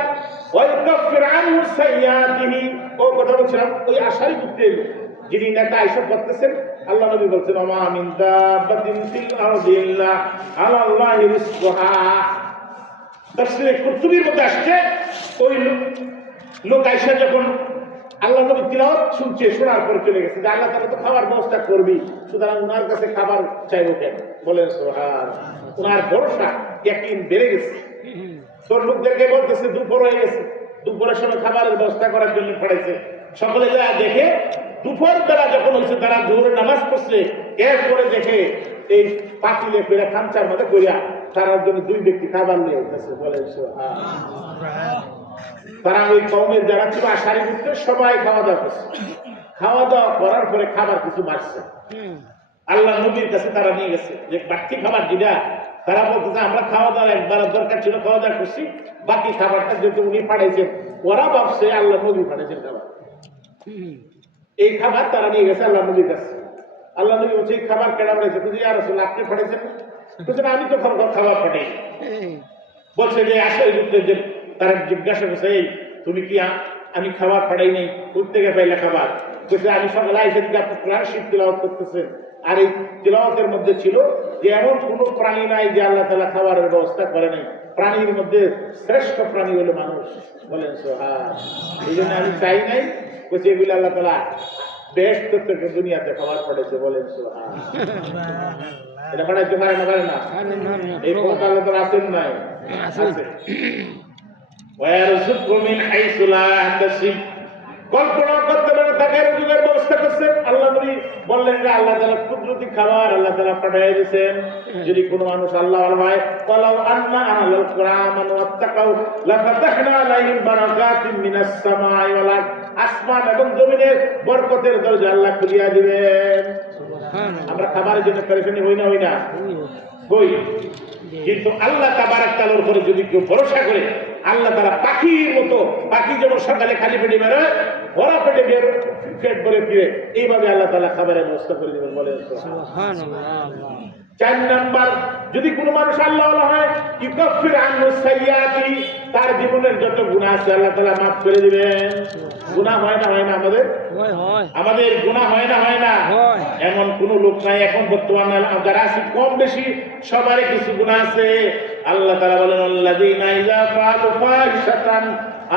ওয়াইকাফির আনহু সাইয়্যাতিহি। ও কথা বলছিলাম ওই আশারি যুক্তের যিনি নেতা এসব করতেছেন, আল্লাহ নবী বলছেন ওমা মিন দাব্বাতিন ফিল আরদি ইল্লা আলাল্লাহি রিজকুহা। তাফসীরে কুরতুবীর মধ্যে আসছে ওই লোক আয়েশা যখন আল্লাহ নবী তিলাওয়াত শুনছে, শোনার পরে চলে গেছে যে আল্লাহ তাআলা তো খাবার ব্যবস্থা করবি, সুতরাং উনার কাছে খাবার চাইবো কেন? বলেন সুবহান। উনার ভরসা ইয়াকিন বেড়ে গেছে। তোর লোকদেরকে বলতেছে দুপুর হয়ে গেছে, দুপুরের সময় খাবারের ব্যবস্থা করার জন্য পড়াইছে। সকলে যা দেখে দুপুর বেলা যখন হয়েছে তারা জোহরের নামাজ পড়ছে, এরপরে দেখে এই পাতিলে ফেরা খামচার মধ্যে করিয়া তার জন্য 2 ব্যক্তি খাবার নিয়ে উঠেছে। বলেন সুবহান। তারা ওই কওমের যারা ছিল আশারি গোত্রে সবাই খাওয়া দাওয়া করছে। খাওয়া দাওয়া করার পরে খাবার কিছু বাড়ছে, আল্লাহ নবীর কাছে তারা নিয়ে গেছে যে বাকি খাবার যেটা, তারা বলতেছে আমরা খাওয়া দাওয়া একবার দরকার ছিল, খাওয়া দাওয়া করছি, বাকি খাবারটা যেহেতু উনি পাঠাইছেন, ওরা ভাবছে আল্লাহ নবী পাঠাইছেন খাবার। এই খাবার তারা নিয়ে গেছে আল্লাহ নবীর কাছে। আল্লাহ নবী বলছে এই খাবার কেন পাঠাইছে? বুঝি ইয়া রাসূল আপনি পাঠাইছেন? বলছেন আমি তো খাবার পাঠাই। বলছে যে আসলে যে তারা জিজ্ঞাসা করছে এই তুমি কি আমি খাবার পাঠাই নাই, কোথা থেকে পাইলে খাবার? বলছে আমি সকালে এসে দিকে আপনি কোরআন শরীফ তিলাওয়াত করতেছেন, আর এই তিলাওয়াতের মধ্যে ছিল যে এমন কোন প্রাণী নাই যে আল্লাহ তাআলা খাবারের ব্যবস্থা করে নাই, প্রাণীর মধ্যে শ্রেষ্ঠ প্রাণী হলো মানুষ। বলেন সুবহান। এই জন্য আমি চাই নাই, বলছে এগুলো আল্লাহ তাআলা বেহেশত থেকে দুনিয়াতে খাবার পাঠাইছে। বলেন সুবহান। এটা পাঠাইতে পারে না? পারে না? এই ক্ষমতা আল্লাহ তাআলা আছেন নাই? আছে। ওয়ারযুকু মিন হাইসু লা ইয়াহতাসিব, কল্পনা করতে পারে তাকে রিজিকের ব্যবস্থা করছেন। আল্লাহ নবী বললেন যে আল্লাহ তাআলা কুদরতি খাবার আল্লাহ তাআলা পাঠিয়ে দিয়েছেন। যদি কোনো মানুষ আল্লাহওয়ালা হয়, ওয়ালাউ আন্না আহলাল কুরআ আমানু ওয়াত্তাকাউ লাফাতাহনা আলাইহিম বারাকাতিন মিনাস সামাই ওয়াল আরদ, আসমান এবং জমিনের বরকতের দরজা আল্লাহ খুলিয়া দিবেন। সুবহানাল্লাহ। আমরা খাবারের জন্য পরেশানি হই না? হই না? হই। কিন্তু আল্লাহ তাবারক তাআলার উপরে যদি কেউ ভরসা করে, আল্লাহ তাআলা পাখির মতো, পাখি যেমন সকালে খালি পেটে বেরোয়, ভরা পেটে বের পেট ভরে ফিরে, এইভাবে আল্লাহ তাআলা খাবারের ব্যবস্থা করে দিবেন। বলেন সুবহানাল্লাহ। 4 নাম্বার, যদি কোনো মানুষ আল্লাহওয়ালা হয়, ইউকাফির আনহু সাইয়্যাতি, তার জীবনের যত গুনাহ আছে আল্লাহ তাআলা মাফ করে দিবেন। গুনাহ হয় না? হয় না? আমাদের গুনাহ হয় না? হয় না? এমন কোন লোক নাই এখন বর্তমানে যারা আছে, কম বেশি সবারই কিছু গুনাহ আছে। আল্লাহ তাআলা বলেন আল্লাযীনা ইযা ফাআলু ফাহিশাতান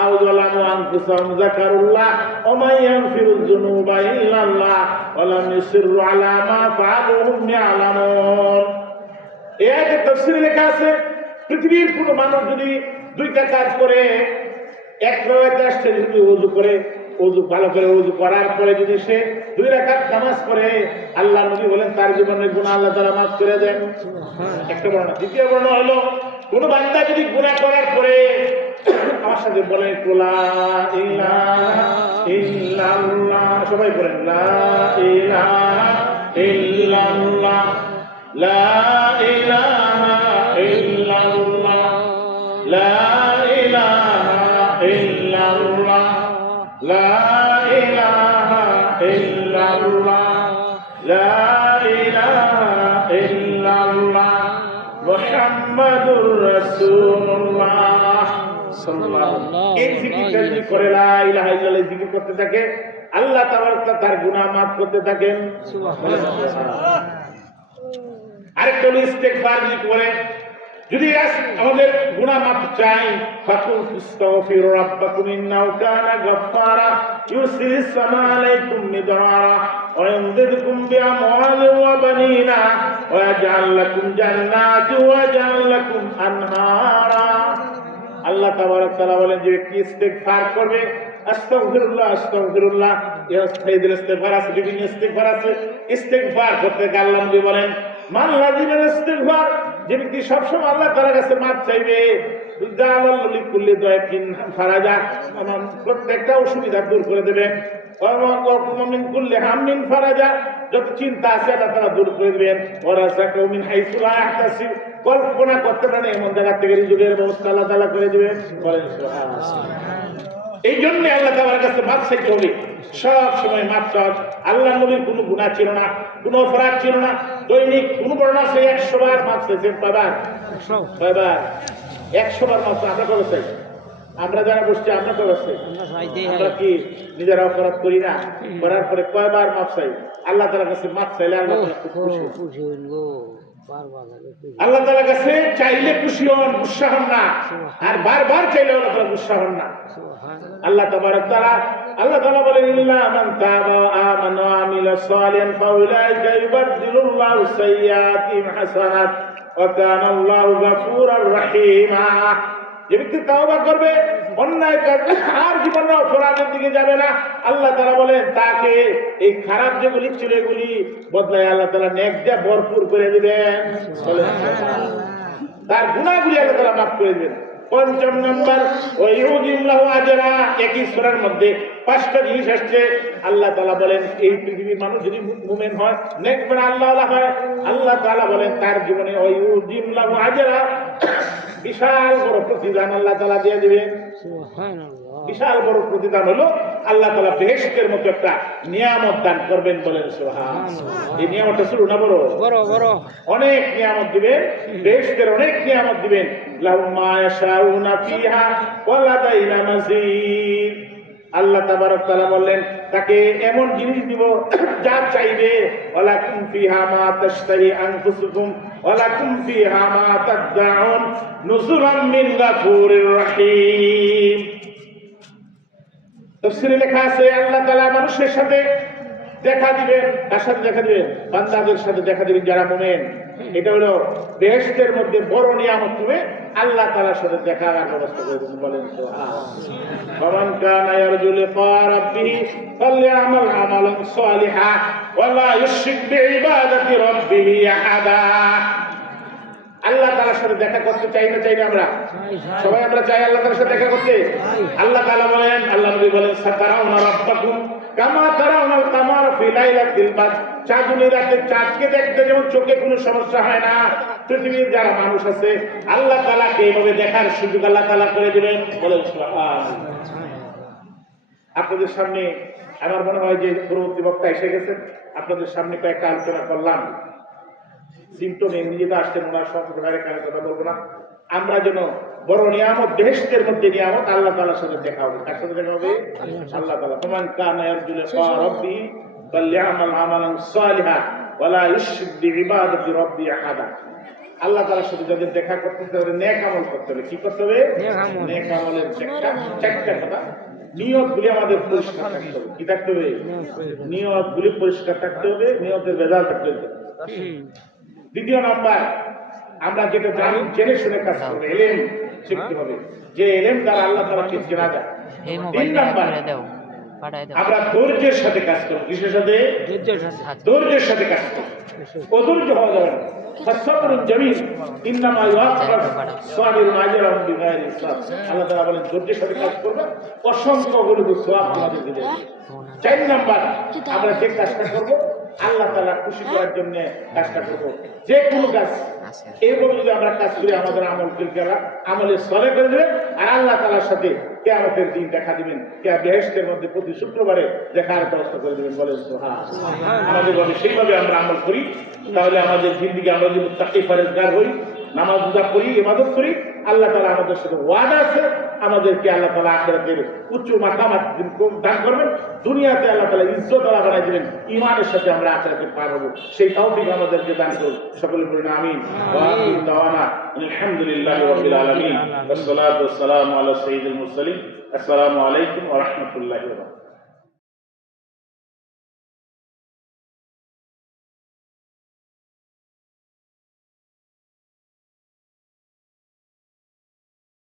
আও যালামু আনফুসাহুম যাকারুল্লাহ ওয়া মান ইয়াগফিরুয যুনুবা ইল্লাল্লাহ ওয়া লাম ইউসিররু আলা মা ফাআলু হুম ইয়ালামুন। এই আয়াতের তাফসীরে লেখা আছে পৃথিবীর কোনো মানুষ যদি দুইটা কাজ করে, এক রাকাত আসছে যদি ওযু করে, ওযু ভালো করে ওযু করার পরে যদি সে 2 রাকাত নামাজ পড়ে, আল্লাহ নবী বলেন তার জীবনের গুনাহ আল্লাহ তাআলা মাফ করে দেন। একটা বর্ণনা। দ্বিতীয় বর্ণনা হলো কোন বান্দা যদি গুনাহ করার পরে, আমার সাথে বলেন লা ইলাহা ইল্লাল্লাহ, সবাই বলেন লা ইলাহা ইল্লাল্লাহ, লা ইলাহা ইল্লাল্লাহ, লা ইলাহা ইল্লাল্লাহ, লা ইলাহা ইল্লাল্লাহ, লা ইলাহা ইল্লাল্লাহ মুহাম্মাদুর রাসূলুল্লাহ সাল্লাল্লাহু আলাইহি ওয়াসাল্লাম। এই জিকিরটা যদি করে লা ইলাহা ইল্লাল্লাহ জিকির করতে থাকে, আল্লাহ তাবারক তার গুনাহ মাফ করতে থাকেন। সুবহানাল্লাহ। আরেকটা হলো ইস্তেগফার যদি করে, যদি আমাদের গুনাহ মাফ চাই, ফাকুল ইস্তাগফিরু রাব্বাকুম ইন্নাহু কানা গাফফারা ইউরসিলিস সামা আলাইকুম মিদরারা ওয়া ইয়ামদিদকুম বিআমওয়ালিন ওয়া বানিনা ওয়া ইয়াজআল লাকুম জান্নাতিন ওয়া ইয়াজআল লাকুম আনহারা। আল্লাহ তাবারক তাআলা বলেন যে ব্যক্তি ইস্তেগফার করবে, আস্তাগফিরুল্লাহ আস্তাগফিরুল্লাহ, ইস্তেগফার ইস্তেগফার আছে, বিভিন্ন ইস্তেগফার আছে। ইস্তেগফার করতে গিয়ে আল্লাহ নবী বলেন মান লাযিমাল ইস্তিগফার, যে ব্যক্তি সবসময় আল্লাহ তাআলার কাছে মাফ চাইবে, জালাল লিকুল্লি দায়কিন ফারাজা, প্রত্যেকটা অসুবিধা দূর করে দেবেন। ওয়া মিন কুল্লি হামিন ফারাজা, যত চিন্তা আছে আল্লাহ তাআলা দূর করে দিবেন। ওয়া রাযাকাহু মিন হাইসু লা ইয়াহতাসিব, কল্পনা করতে পারেন এমন জায়গা থেকে রিজিকের ব্যবস্থা আল্লাহ তাআলা করে দিবেন। বলেন সুবহানাল্লাহ। এই জন্য আল্লাহ তাআলার কাছে মাফ চাইতে হবে, সব সময় মাফ চাওয়া। আল্লাহ নবীর কোনো গুনাহ ছিল না, কোনো অপরাধ ছিল না, দৈনিক কোনো বর্ণনা আছে 100 বার মাফ চাইছেন। কয়বার? 100 বার মাফ। আমরা কবে চাই? আমরা যারা বসছি আমরা কবে চাই? আমরা কি নিজেরা অপরাধ করি না? করার পরে কয়বার মাফ চাই? আল্লাহ তাআলার কাছে মাফ চাইলে আল্লাহ তাআলা খুব খুশি হন গো। আল্লাহ তাআলার কাছে চাইলে খুশি হন, গুসা হন না। আর বারবার চাইলে আল্লাহ তাআলা গুসা হন না। আল্লাহ তাবারক তাআলা বলেন ইল্লা মান তাবা ওয়া আমানা ওয়া আমিলা সালিহান ফাউলাইকা ইউবাদদিলুল্লাহু সাইয়্যাতিহিম হাসানাত ওয়া কানা আল্লাহু গফুরার রহিমা। যে ব্যক্তি তাওবা করবে, অন্যায় কাজ আর জীবনে অপরাধের দিকে যাবে না, আল্লাহ তাআলা বলেন তাকে এই খারাপ যেগুলি ছিল এগুলি বদলায় আল্লাহ তাআলা নেক দিয়ে ভরপুর করে দিবেন। তার গুনাহগুলি আল্লাহ তাআলা মাফ করে দিবেন। পঞ্চম নম্বর ওয়া ইউদিম লাহু আজরা, একই সূরার মধ্যে 5টা জিনিস আসছে। আল্লাহ তাআলা বলেন এই পৃথিবীর মানুষ যদি মুমিন হয়, নেক মানে আল্লাহওয়ালা হয়, আল্লাহ তাআলা বলেন তার জীবনে ওয়া ইউদিম লাহু আজরা, বিশাল বড় প্রতিদান আল্লাহ তাআলা দিয়ে দিবেন। সুবহানাল্লাহ। বিশাল বড় প্রতিদান হলো আল্লাহ তাআলা বেহেশতের মতো একটা নিয়ামত দান করবেন। বলেন সুবহানাল্লাহ। এই নিয়ামতটা শুরু না বড় বড় অনেক নিয়ামত দিবেন, বেহেশতের অনেক নিয়ামত দিবেন। লাহুম মা ইয়াশাউনা ফিহা ওয়া লাদাইনা মাজিদ। আল্লাহ তাবারক তাআলা বললেন তাকে এমন জিনিস দিব যা চাইবে। ওয়ালাকুম ফিহা মা তাশতাহি আনফুসুকুম ওয়ালাকুম ফিহা মা তাদউন নুজুলাম মিন গাফুরির রহিম। তাফসীরে লেখা আছে আল্লাহ তাআলা মানুষের সাথে দেখা দিবেন। কার সাথে দেখা দিবেন? বান্দাদের সাথে দেখা দিবেন যারা মুমিন। এটা হলো বেহেশতের মধ্যে বড় নিয়ামত। তুমি আল্লাহ তাআলার সাথে দেখার ব্যবস্থা করে দিবেন। বলেন সুবহানাল্লাহ। ওয়া মান কানা ইয়ারজু লিকা রাব্বিহি ফালইআমাল আমালান সালিহা ওয়া লা ইউশরিক বিইবাদাতি রাব্বিহি আহাদা। আল্লাহ তাআলার সাথে দেখা করতে চাই না? চাই না? আমরা সবাই আমরা চাই আল্লাহ তাআলার সাথে দেখা করতে। আল্লাহ তাআলা বলেন, আল্লাহ নবী বলেন সাতারাউনা রাব্বাকুম কামা তারাউনাল কামারা ফি লাইলাতিল বাদর। চাঁদনী রাতে চাঁদকে দেখতে যেমন চোখে কোনো সমস্যা হয় না, পৃথিবীর যারা মানুষ আছে আল্লাহ তাআলাকে এইভাবে দেখার সুযোগ আল্লাহ তাআলা করে দিবেন। বলেন সুবহানাল্লাহ। আপনাদের সামনে আমার মনে হয় যে পরবর্তী বক্তা এসে গেছেন, আপনাদের সামনে কয়েকটা আলোচনা করলাম। সিম্পটম নিজেতে আসছেন, ওনার সম্পর্কে কারণে কথা বলবো না। আমরা যেন বড় নিয়ামত, বেহেশতের মধ্যে নিয়ামত, আল্লাহ তাআলার সাথে দেখা হবে। কার সাথে দেখা হবে? আল্লাহ তাআলা। ফামান কানা ইয়ারজু লিকা রাব্বিহি ফালইআমাল আমালান সালিহা ওয়া লা ইউশরিক বিইবাদাতি রাব্বিহি আহাদা। আল্লাহ তাআলার সাথে যাদের দেখা করতে হবে নেক আমল করতে হবে। কি করতে হবে? নেক আমলের চারটা কথা। নিয়তগুলি আমাদের পরিষ্কার থাকতে হবে। কি থাকতে হবে? নিয়তগুলি পরিষ্কার থাকতে হবে, নিয়তের ভেজাল থাকতে হবে। দ্বিতীয় নাম্বার, আমরা যেটা জানি জেনে শুনে কাজ করবো, এলেম শিখতে হবে, যে এলেম দ্বারা আল্লাহ তাআলাকে চেনা যায়। তিন নাম্বার, আমরা ধৈর্যের সাথে কাজ করবো। কিসের সাথে? ধৈর্যের সাথে কাজ করবো। অধৈর্য হওয়া যাবে না। ফাসসাবরুন জামিল ইন্নামা ইউআক্কার সাবিরুন আজরাহুম বিগাইরি হিসাব। আল্লাহ তাআলা বলেন ধৈর্যের সাথে কাজ করবে, অসংখ্য গুলো সওয়াব আমাদেরকে দেবে। 4 নাম্বার, আমরা যে কাজটা করবো আল্লাহ তাআলা খুশি করার জন্য কাজটা করবো। যে কোনো কাজ এইভাবে যদি আমরা কাজ করি, আমাদের আমলে সলে করে দেবেন, আর আল্লাহ তাআলার সাথে কিয়ামতের দিন দেখা দিবেন। বেহেশতের মধ্যে প্রতি শুক্রবারে দেখার ব্যবস্থা করে দেবেন। বলেন সুবহানাল্লাহ। আমাদের ভাবে সেইভাবে আমরা আমল করি, তাহলে আমাদের জিন্দেগি আমরা যদি মুত্তাকি পরেজগার হই, নামাজ রোজা করি, ইবাদত করি, আল্লাহ তাআলা আমাদের সাথে ওয়াদা আছে, আমাদেরকে আল্লাহ তাআলা আখিরাতের উচ্চ মাকামাত দান করবেন। দুনিয়াতে আল্লাহ তাআলা ইজ্জত আলা বানাই দিবেন, ঈমানের সাথে আমরা আখিরাতে পার হব। সেই তৌফিক আমাদেরকে দান করুন। সকলে বলুন আমিন। ওয়া আখিরু দাওয়ানা আলহামদুলিল্লাহি রাব্বিল আলামিন ওয়াস সালাতু ওয়াস সালামু আলা সাইয়্যিদিল মুরসালিন। আসসালামু আলাইকুম ওয়া রাহমাতুল্লাহি ওয়া বারাকাতুহু।